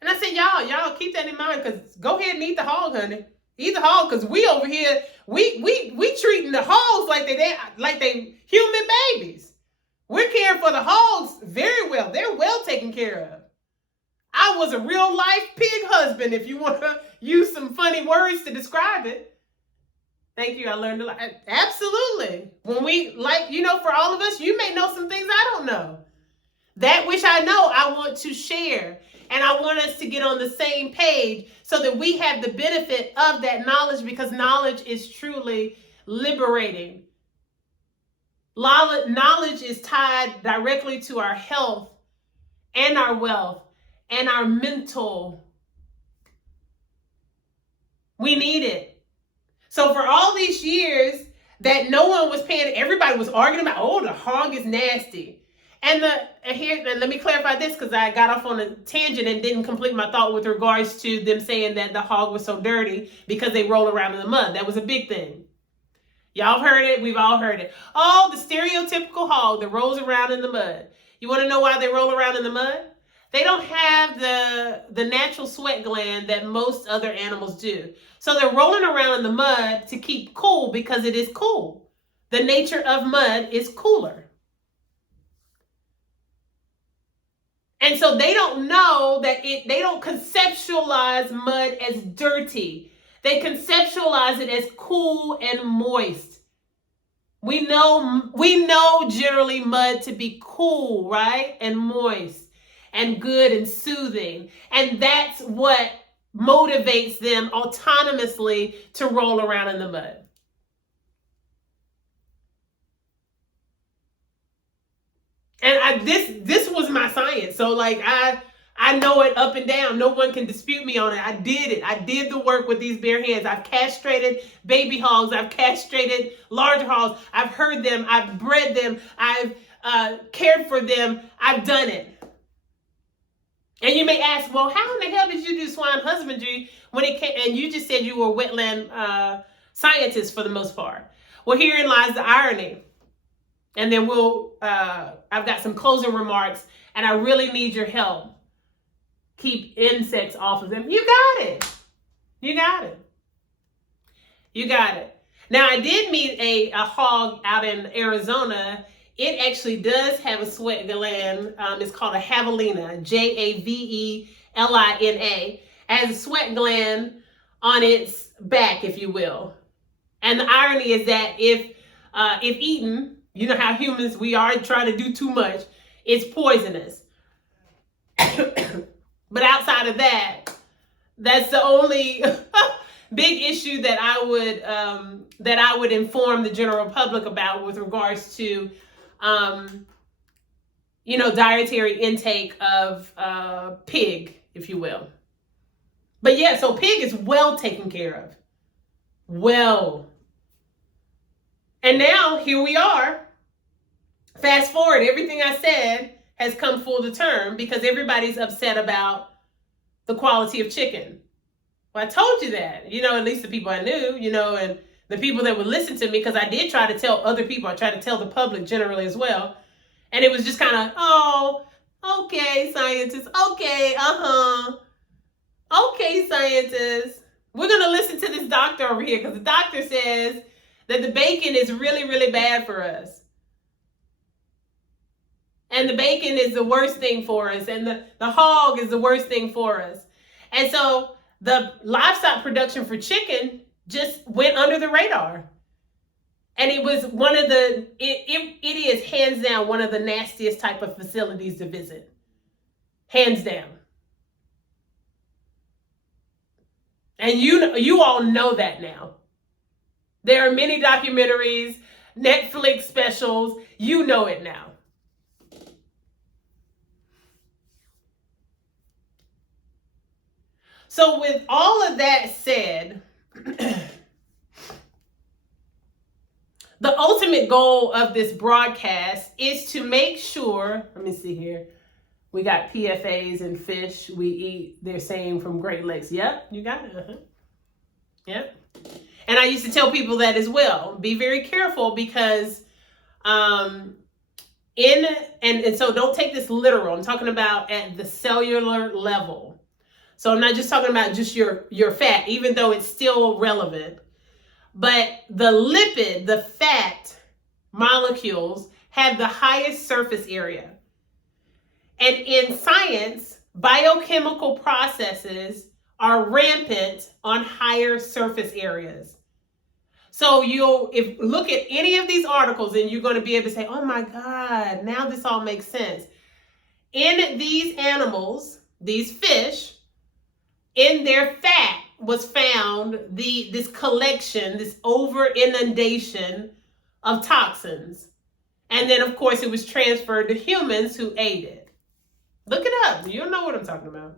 And I said, y'all keep that in mind because go ahead and eat the hog, honey. Eat the hog because we over here, we treating the hogs like they human babies. We're caring for the hogs very well. They're well taken care of. I was a real life pig husband, if you want to use some funny words to describe it. Thank you. I learned a lot. Absolutely. When we, for all of us, you may know some things I don't know. That which I know, I want to share. And I want us to get on the same page so that we have the benefit of that knowledge because knowledge is truly liberating. Knowledge is tied directly to our health and our wealth and our mental. We need it. So for all these years that no one was paying, everybody was arguing about, oh, the hog is nasty. And let me clarify this because I got off on a tangent and didn't complete my thought with regards to them saying that the hog was so dirty because they roll around in the mud. That was a big thing. Y'all have heard it. We've all heard it. Oh, the stereotypical hog that rolls around in the mud. You want to know why they roll around in the mud? They don't have the natural sweat gland that most other animals do. So they're rolling around in the mud to keep cool because it is cool. The nature of mud is cooler. And so they don't know that they don't conceptualize mud as dirty. They conceptualize it as cool and moist. We know generally mud to be cool, right? And moist and good and soothing. And that's what motivates them autonomously to roll around in the mud. And this was my science. So I know it up and down. No one can dispute me on it. I did it. I did the work with these bare hands. I've castrated baby hogs. I've castrated larger hogs. I've herd them. I've bred them. I've cared for them. I've done it. And you may ask, well, how in the hell did you do swine husbandry when it came? And you just said you were a wetland scientist for the most part. Well, herein lies the irony. And then I've got some closing remarks, and I really need your help. Keep insects off of them. You got it. You got it. You got it. Now, I did meet a hog out in Arizona. It actually does have a sweat gland. It's called a javelina, Javelina. It has a sweat gland on its back, if you will. And the irony is that if eaten, you know how humans, we are trying to do too much, it's poisonous. But outside of that, that's the only big issue that I would inform the general public about with regards to dietary intake of pig, if you will. But yeah, so pig is well taken care of. Well. And now here we are. Fast forward, everything I said has come full to term because everybody's upset about the quality of chicken. Well, I told you that, at least the people I knew, and the people that would listen to me, because I did try to tell other people. I tried to tell the public generally as well. And it was just kind of, oh, okay, scientists. Okay, okay, scientists. We're going to listen to this doctor over here because the doctor says that the bacon is really, really bad for us. And the bacon is the worst thing for us. And the hog is the worst thing for us. And so the livestock production for chicken just went under the radar. And it was it is hands down one of the nastiest type of facilities to visit. Hands down. And you all know that now. There are many documentaries, Netflix specials. You know it now. So with all of that said, the ultimate goal of this broadcast is to make sure, let me see here. We got PFAs and fish we eat, they're saying, from Great Lakes. Yep, you got it. Uh-huh. Yep. And I used to tell people that as well. Be very careful because and so don't take this literal. I'm talking about at the cellular level. So I'm not just talking about just your fat, even though it's still relevant. But the fat molecules have the highest surface area. And in science, biochemical processes are rampant on higher surface areas. So if look at any of these articles and you're going to be able to say, oh my God, now this all makes sense. In these animals, these fish, in their fat was found this collection, this over inundation of toxins. And then of course it was transferred to humans who ate it. Look it up. You'll know what I'm talking about.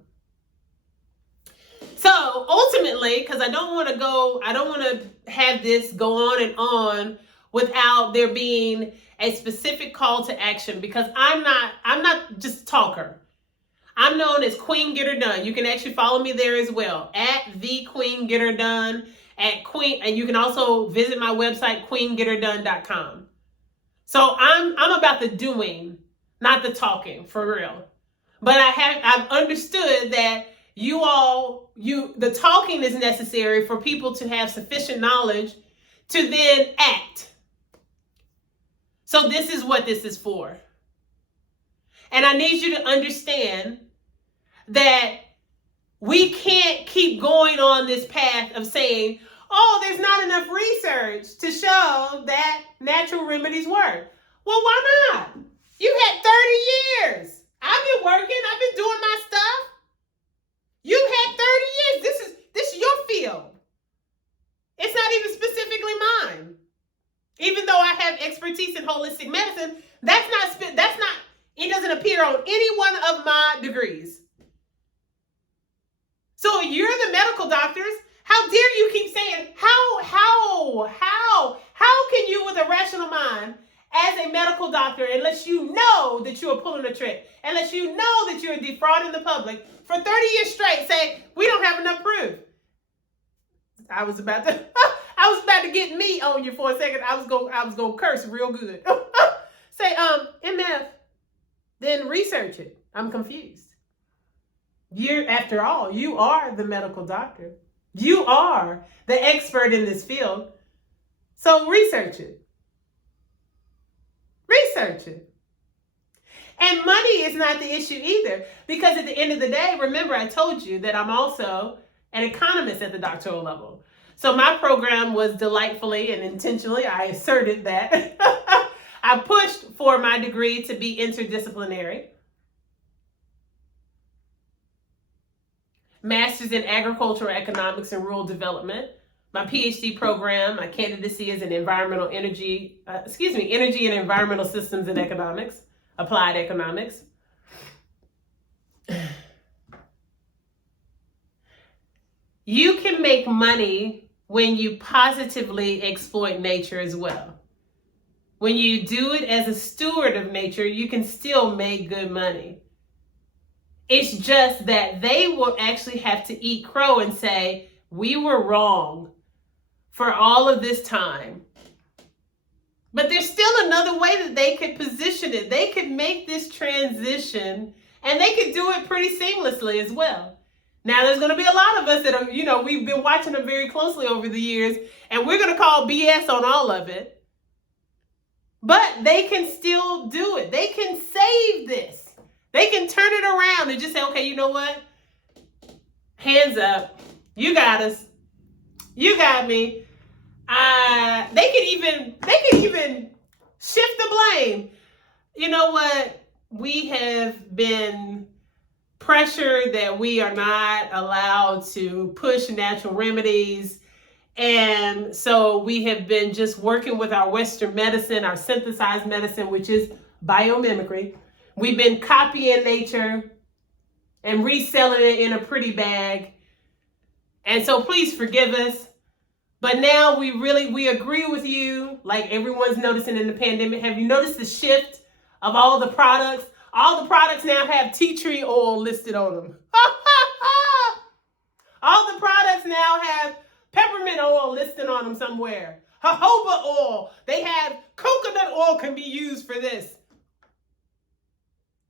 So ultimately, because I don't want to have this go on and on without there being a specific call to action, because I'm not just a talker. I'm known as Queen Get Her Done. You can actually follow me there as well, at the Queen Get Her Done, and you can also visit my website, queengetherdone.com. So I'm about the doing, not the talking, for real. But I've understood that the talking is necessary for people to have sufficient knowledge to then act. So this is what this is for. And I need you to understand that we can't keep going on this path of saying, oh, there's not enough research to show that natural remedies work. Well, why not? You had 30 years. I've been working. I've been doing my stuff. You had 30 years. This is your field. It's not even specifically mine. Even though I have expertise in holistic medicine, it doesn't appear on any one of my degrees. So you're the medical doctors. How dare you keep saying, how can you with a rational mind as a medical doctor, unless you know that you are pulling a trick, unless you know that you're defrauding the public for 30 years straight, say, we don't have enough proof. I was about to get me on you for a second. I was going to curse real good. Say, MF, then research it. I'm confused. After all, you are the medical doctor. You are the expert in this field. So research it. Research it. And money is not the issue either, because at the end of the day, remember I told you that I'm also an economist at the doctoral level. So my program was delightfully and intentionally, I asserted that I pushed for my degree to be interdisciplinary. Master's in Agricultural Economics and Rural Development. My PhD program, my candidacy is in energy and environmental systems and economics, applied economics. You can make money when you positively exploit nature as well. When you do it as a steward of nature, you can still make good money. It's just that they will actually have to eat crow and say, we were wrong for all of this time. But there's still another way that they could position it. They could make this transition, and they could do it pretty seamlessly as well. Now, there's going to be a lot of us that are, we've been watching them very closely over the years, and we're going to call BS on all of it. But they can still do it. They can save this. They can turn it around and just say, okay, you know what? Hands up. You got us. You got me. They can even shift the blame. You know what? We have been pressured that we are not allowed to push natural remedies. And so we have been just working with our Western medicine, our synthesized medicine, which is biomimicry. We've been copying nature and reselling it in a pretty bag. And so please forgive us. But now we agree with you, like everyone's noticing in the pandemic. Have you noticed the shift of all the products? All the products now have tea tree oil listed on them. All the products now have peppermint oil listed on them somewhere. Jojoba oil. They have coconut oil can be used for this.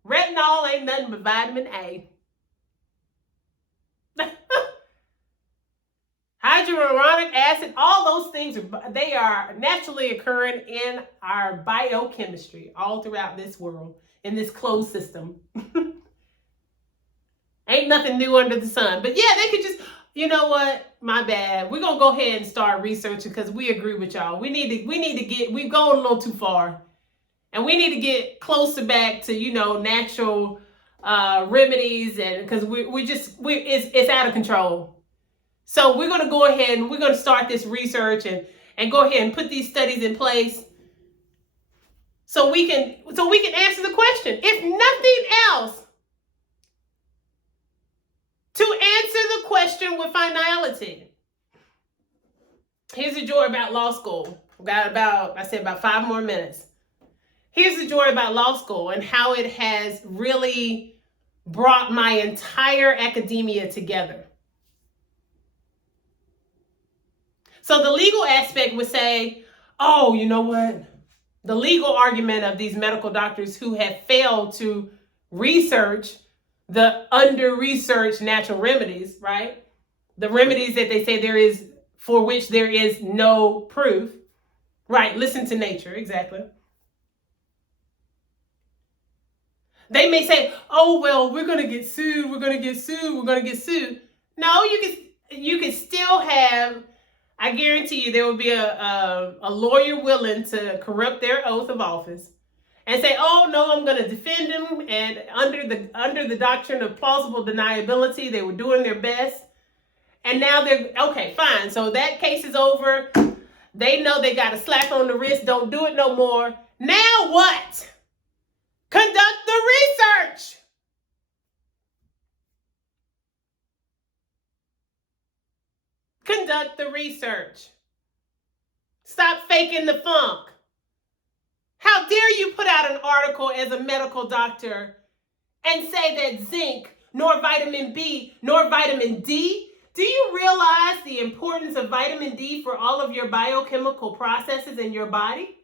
Retinol ain't nothing but vitamin A. Hyaluronic acid, all those things, they are naturally occurring in our biochemistry all throughout this world, in this closed system. Ain't nothing new under the sun. But yeah, they could just, you know what? My bad. We're going to go ahead and start researching because we agree with y'all. We've gone a little too far. And we need to get closer back to, natural remedies, and because it's out of control. So we're going to go ahead and we're going to start this research and go ahead and put these studies in place so we can answer the question. If nothing else, to answer the question with finality. Here's the joy about law school. We've got about 5 more minutes. Here's the joy about law school and how it has really brought my entire academia together. So the legal aspect would say, oh, you know what? The legal argument of these medical doctors who have failed to research the under-researched natural remedies, right? The remedies that they say for which there is no proof. Right, listen to nature, exactly. They may say, oh, well, we're going to get sued, we're going to get sued, we're going to get sued. No, you can still have, I guarantee you there will be a lawyer willing to corrupt their oath of office and say, oh, no, I'm going to defend them. And under the doctrine of plausible deniability, they were doing their best. And now okay, fine. So that case is over. They know they got a slap on the wrist. Don't do it no more. Now what? Conduct the research. Conduct the research. Stop faking the funk. How dare you put out an article as a medical doctor and say that zinc, nor vitamin B, nor vitamin D? Do you realize the importance of vitamin D for all of your biochemical processes in your body?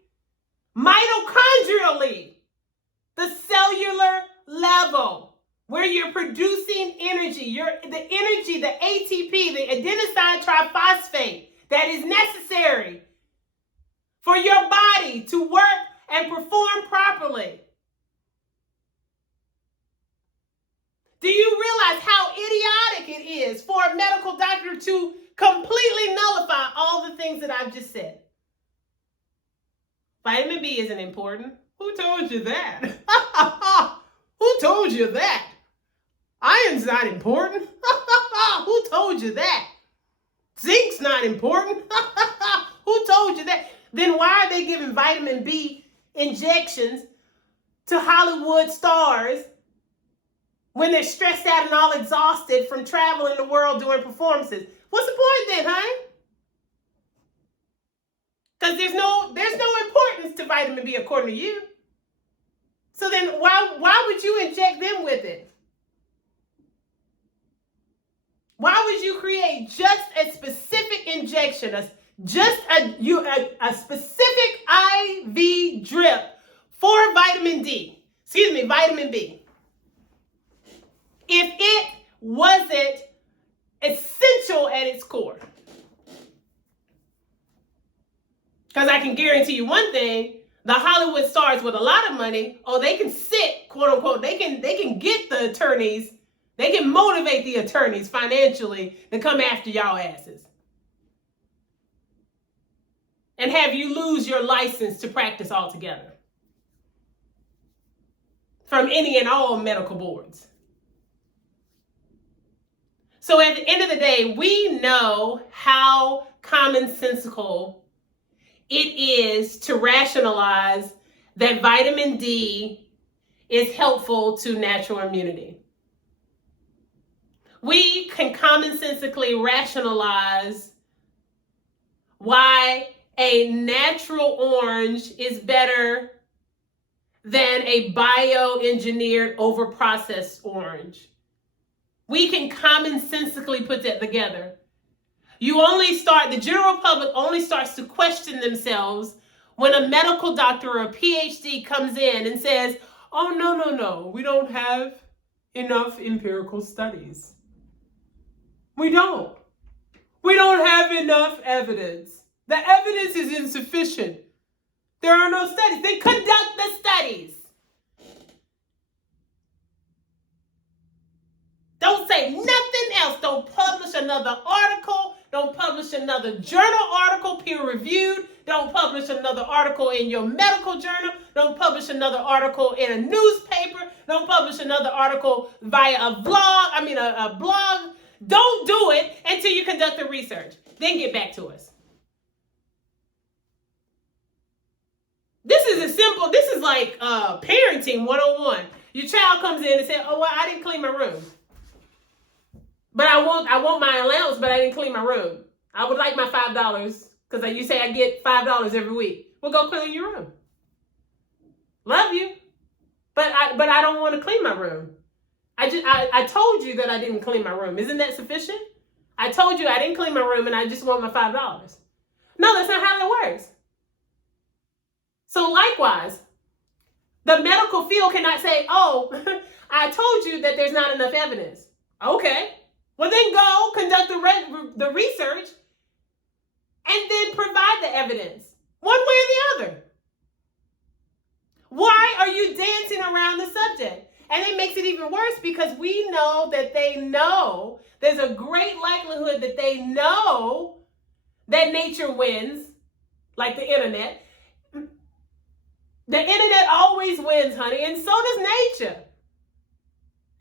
mitochondrially, the cellular level, where you're producing energy, the energy, the ATP, the adenosine triphosphate that is necessary for your body to work and perform properly. Do you realize how idiotic it is for a medical doctor to completely nullify all the things that I've just said? Vitamin B isn't important. Who told you that? Who told you that? Iron's not important. Who told you that? Zinc's not important. Who told you that? Then why are they giving vitamin B injections to Hollywood stars when they're stressed out and all exhausted from traveling the world doing performances? What's the point then, huh? Because there's no importance to vitamin B according to you. So then why would you inject them with it? Why would you create just a specific injection, a specific IV drip for vitamin B, if it wasn't essential at its core? Because I can guarantee you one thing, the Hollywood stars with a lot of money, they can sit, quote unquote, they can get the attorneys, they can motivate the attorneys financially to come after y'all asses and have you lose your license to practice altogether from any and all medical boards. So at the end of the day, we know how commonsensical it is to rationalize that vitamin D is helpful to natural immunity. We can commonsensically rationalize why a natural orange is better than a bioengineered, overprocessed orange. We can commonsensically put that together. The general public only starts to question themselves when a medical doctor or a PhD comes in and says, oh, no, we don't have enough empirical studies. We don't have enough evidence. The evidence is insufficient. There are no studies. Then conduct the studies. Don't say nothing else. Don't publish another article. Don't publish another journal article, peer-reviewed. Don't publish another article in your medical journal. Don't publish another article in a newspaper. Don't publish another article via a blog. Don't do it until you conduct the research. Then get back to us. This is like parenting 101. Your child comes in and says, oh, well, I didn't clean my room. But I want my allowance, but I didn't clean my room. I would like my $5 because you say I get $5 every week. Well, go clean your room. Love you, but I don't want to clean my room. I told you that I didn't clean my room. Isn't that sufficient? I told you I didn't clean my room and I just want my $5. No, that's not how that works. So likewise, the medical field cannot say, oh, I told you that there's not enough evidence. Okay. Well, then go conduct the research and then provide the evidence, one way or the other. Why are you dancing around the subject? And it makes it even worse because we know that they know, there's a great likelihood that they know that nature wins, like the internet. The internet always wins, honey, and so does nature.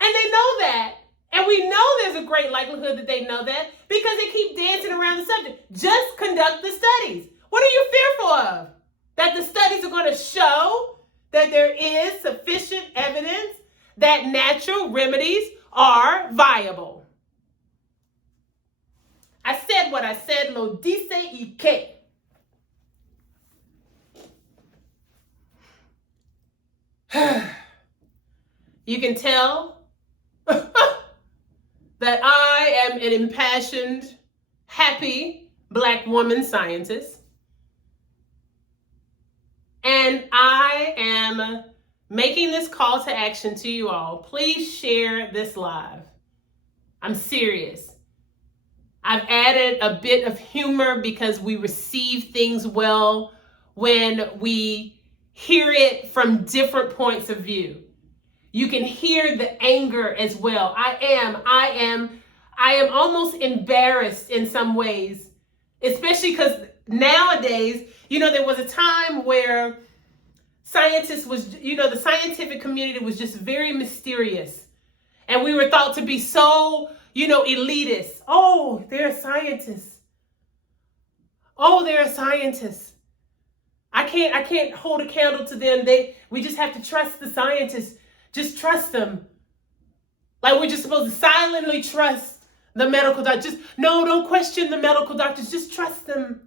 And they know that. And we know there's a great likelihood that they know that because they keep dancing around the subject. Just conduct the studies. What are you fearful of? That the studies are going to show that there is sufficient evidence that natural remedies are viable. I said what I said, lo dice y que. You can tell that I am an impassioned, happy Black woman scientist. And I am making this call to action to you all. Please share this live. I'm serious. I've added a bit of humor because we receive things well when we hear it from different points of view. You can hear the anger as well. I am almost embarrassed in some ways, especially because nowadays, there was a time where the scientific community was just very mysterious. And we were thought to be so, elitist. Oh, they're scientists. Oh, they're scientists. I can't hold a candle to them. We just have to trust the scientists. Just trust them. Like we're just supposed to silently trust the medical doctors. No, don't question the medical doctors. Just trust them.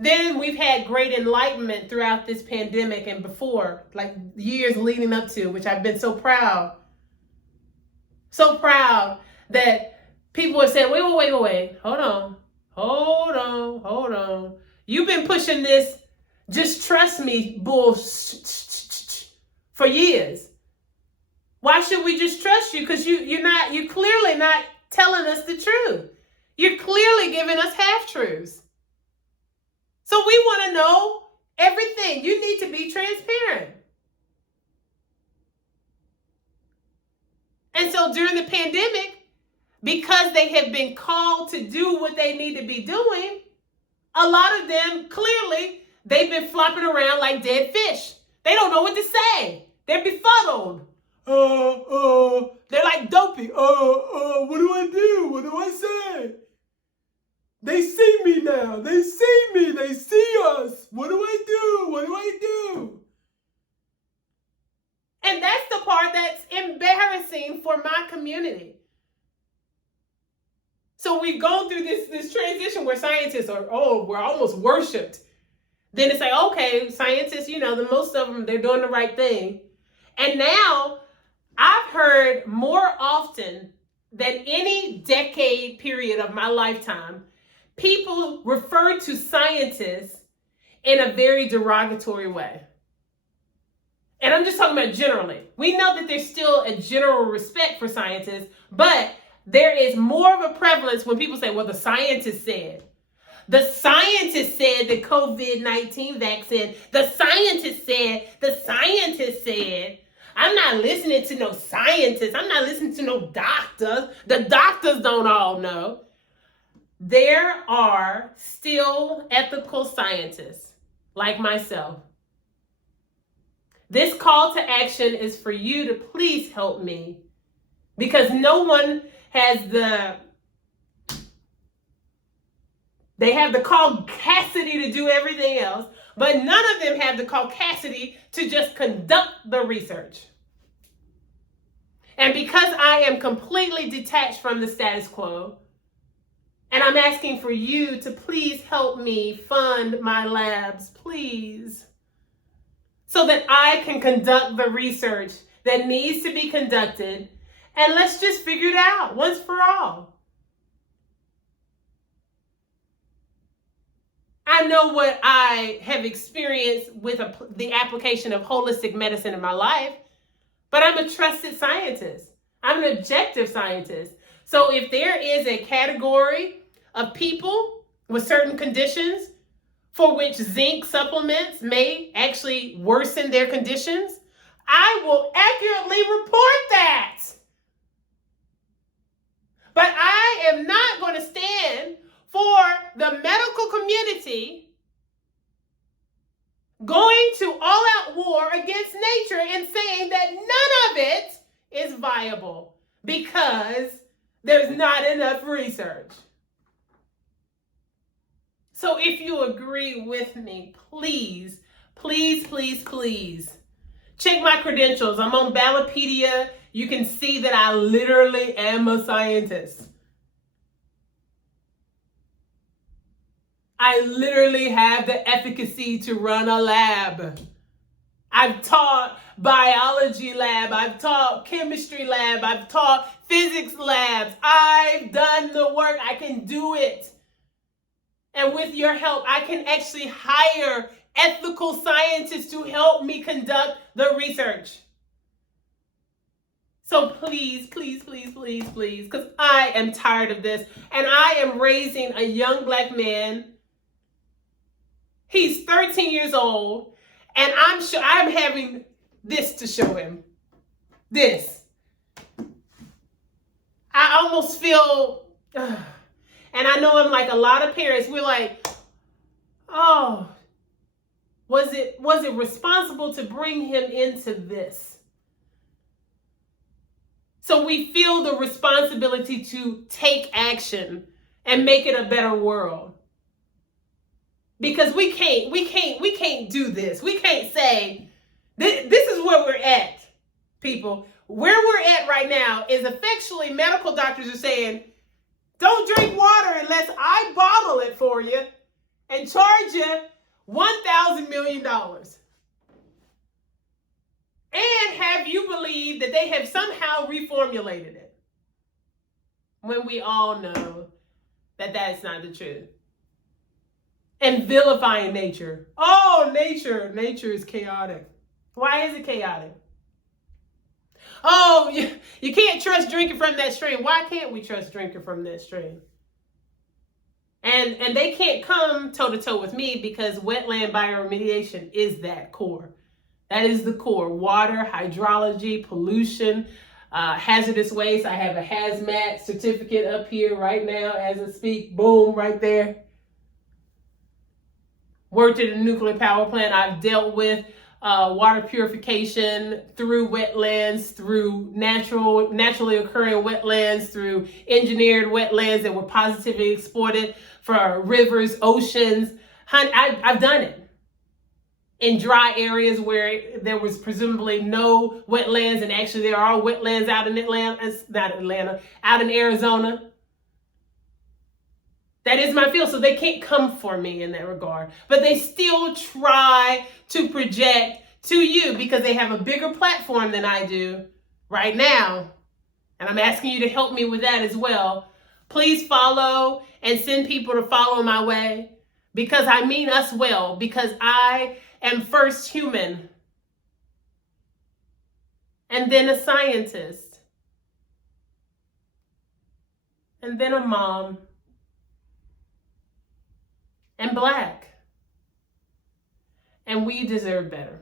Then we've had great enlightenment throughout this pandemic and before, like years leading up to, which I've been so proud. So proud that people have said, wait. Hold on. You've been pushing this just trust me bullshit for years. Why should we just trust you? Because you're clearly not telling us the truth. You're clearly giving us half-truths. So we want to know everything. You need to be transparent. And so during the pandemic, because they have been called to do what they need to be doing, a lot of them clearly, they've been flopping around like dead fish. They don't know what to say. They're befuddled. They're like dopey. What do I do? What do I say? They see me now. They see me. They see us. What do I do? What do I do? And that's the part that's embarrassing for my community. So we've gone through this transition where scientists are, we're almost worshipped. Then it's like, okay, scientists, the most of them, they're doing the right thing. And now I've heard more often than any decade period of my lifetime, people refer to scientists in a very derogatory way. And I'm just talking about generally. We know that there's still a general respect for scientists, but there is more of a prevalence when people say, well, the scientist said. The scientist said the COVID-19 vaccine. The scientist said. I'm not listening to no scientists. I'm not listening to no doctors. The doctors don't all know. There are still ethical scientists like myself. This call to action is for you to please help me, because no one has they have the caucasity to do everything else, but none of them have the caucasity to just conduct the research. And because I am completely detached from the status quo, and I'm asking for you to please help me fund my labs, please, so that I can conduct the research that needs to be conducted, and let's just figure it out once for all. I know what I have experienced with the application of holistic medicine in my life, but I'm a trusted scientist. I'm an objective scientist. So if there is a category of people with certain conditions for which zinc supplements may actually worsen their conditions, I will accurately report that. But I am not going to stand for the medical community going to all-out war against nature and saying that none of it is viable because there's not enough research. So if you agree with me, please check my credentials. I'm on Ballotpedia. You can see that I literally am a scientist. I literally have the efficacy to run a lab. I've taught biology lab. I've taught chemistry lab. I've taught physics labs. I've done the work. I can do it. And with your help, I can actually hire ethical scientists to help me conduct the research. So please, please, please, please, please, because I am tired of this. And I am raising a young Black man. He's 13 years old. And I'm having this to show him. This. I almost feel, and I know I'm like a lot of parents, we're like, oh, was it responsible to bring him into this? So we feel the responsibility to take action and make it a better world. Because we can't do this. We can't say, this is where we're at, people. Where we're at right now is effectually medical doctors are saying, don't drink water unless I bottle it for you and charge you $1,000 million. And have you believe that they have somehow reformulated it, when we all know that that's not the truth. And vilifying nature. Oh, nature is chaotic. Why is it chaotic? Oh, you can't trust drinking from that stream. Why can't we trust drinking from that stream? And they can't come toe-to-toe with me because wetland bioremediation is that core. That is the core. Water, hydrology, pollution, hazardous waste. I have a hazmat certificate up here right now as I speak. Boom, right there. Worked at a nuclear power plant. I've dealt with water purification through wetlands, through naturally occurring wetlands, through engineered wetlands that were positively exploited for rivers, oceans. I've done it. In dry areas where there was presumably no wetlands, and actually there are wetlands out in out in Arizona. That is my field, so they can't come for me in that regard. But they still try to project to you because they have a bigger platform than I do right now. And I'm asking you to help me with that as well. Please follow and send people to follow my way, because I mean us well, because I am first human, and then a scientist, and then a mom, and Black, and we deserve better.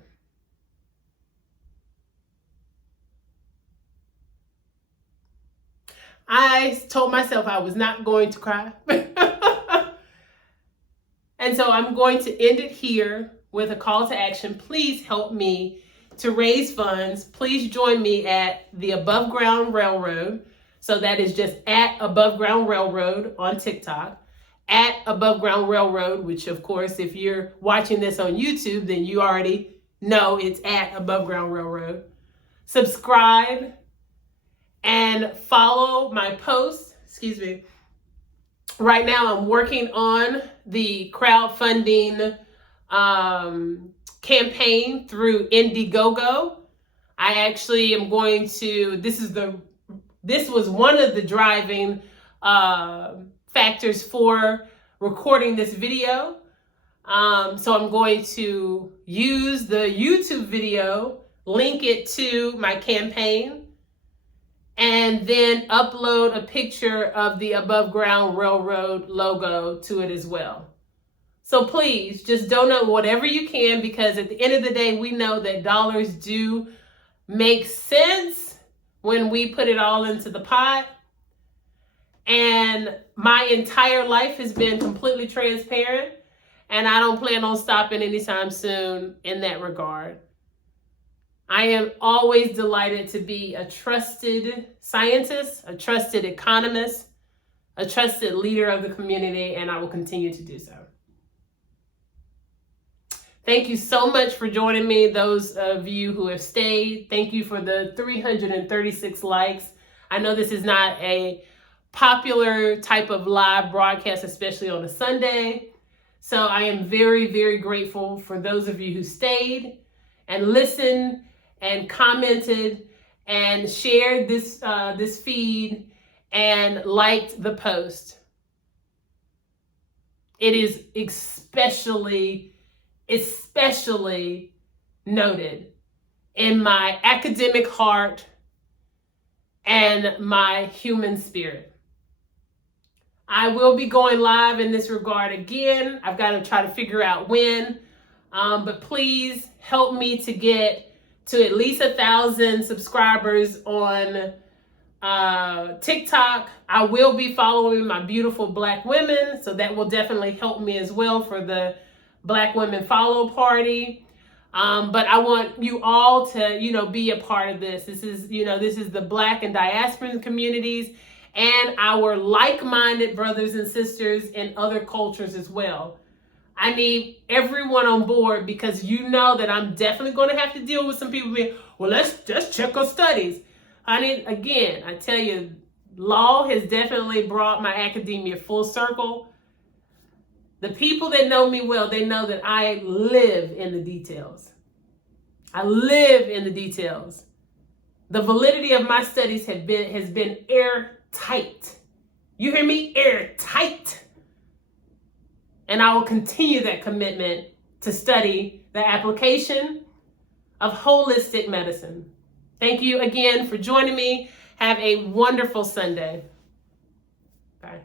I told myself I was not going to cry. And so I'm going to end it here with a call to action. Please help me to raise funds. Please join me at the Above Ground Railroad. So that is just at Above Ground Railroad on TikTok, at Above Ground Railroad, which of course, if you're watching this on YouTube, then you already know it's at Above Ground Railroad. Subscribe and follow my posts. Excuse me. Right now I'm working on the crowdfunding campaign through Indiegogo. I actually am going to, this was one of the driving factors for recording this video. So I'm going to use the YouTube video, link it to my campaign, and then upload a picture of the Above Ground Railroad logo to it as well. So please just donate whatever you can, because at the end of the day, we know that dollars do make sense when we put it all into the pot. And my entire life has been completely transparent, and I don't plan on stopping anytime soon in that regard. I am always delighted to be a trusted scientist, a trusted economist, a trusted leader of the community, and I will continue to do so. Thank you so much for joining me, those of you who have stayed. Thank you for the 336 likes. I know this is not a popular type of live broadcast, especially on a Sunday. So I am very, very grateful for those of you who stayed and listened and commented and shared this feed and liked the post. It is especially especially noted in my academic heart and my human spirit. I will be going live in this regard again. I've got to try to figure out when, but please help me to get to at least 1,000 subscribers on TikTok. I will be following my beautiful Black women, so that will definitely help me as well for the Black Women Follow Party. But I want you all to, be a part of this. This is the Black and diasporan communities and our like-minded brothers and sisters in other cultures as well. I need everyone on board, because that I'm definitely going to have to deal with some people being, well, let's just check our studies. Again, I tell you, law has definitely brought my academia full circle. The people that know me well, they know that I live in the details. I live in the details. The validity of my studies has been airtight. You hear me? Airtight. And I will continue that commitment to study the application of holistic medicine. Thank you again for joining me. Have a wonderful Sunday. Bye.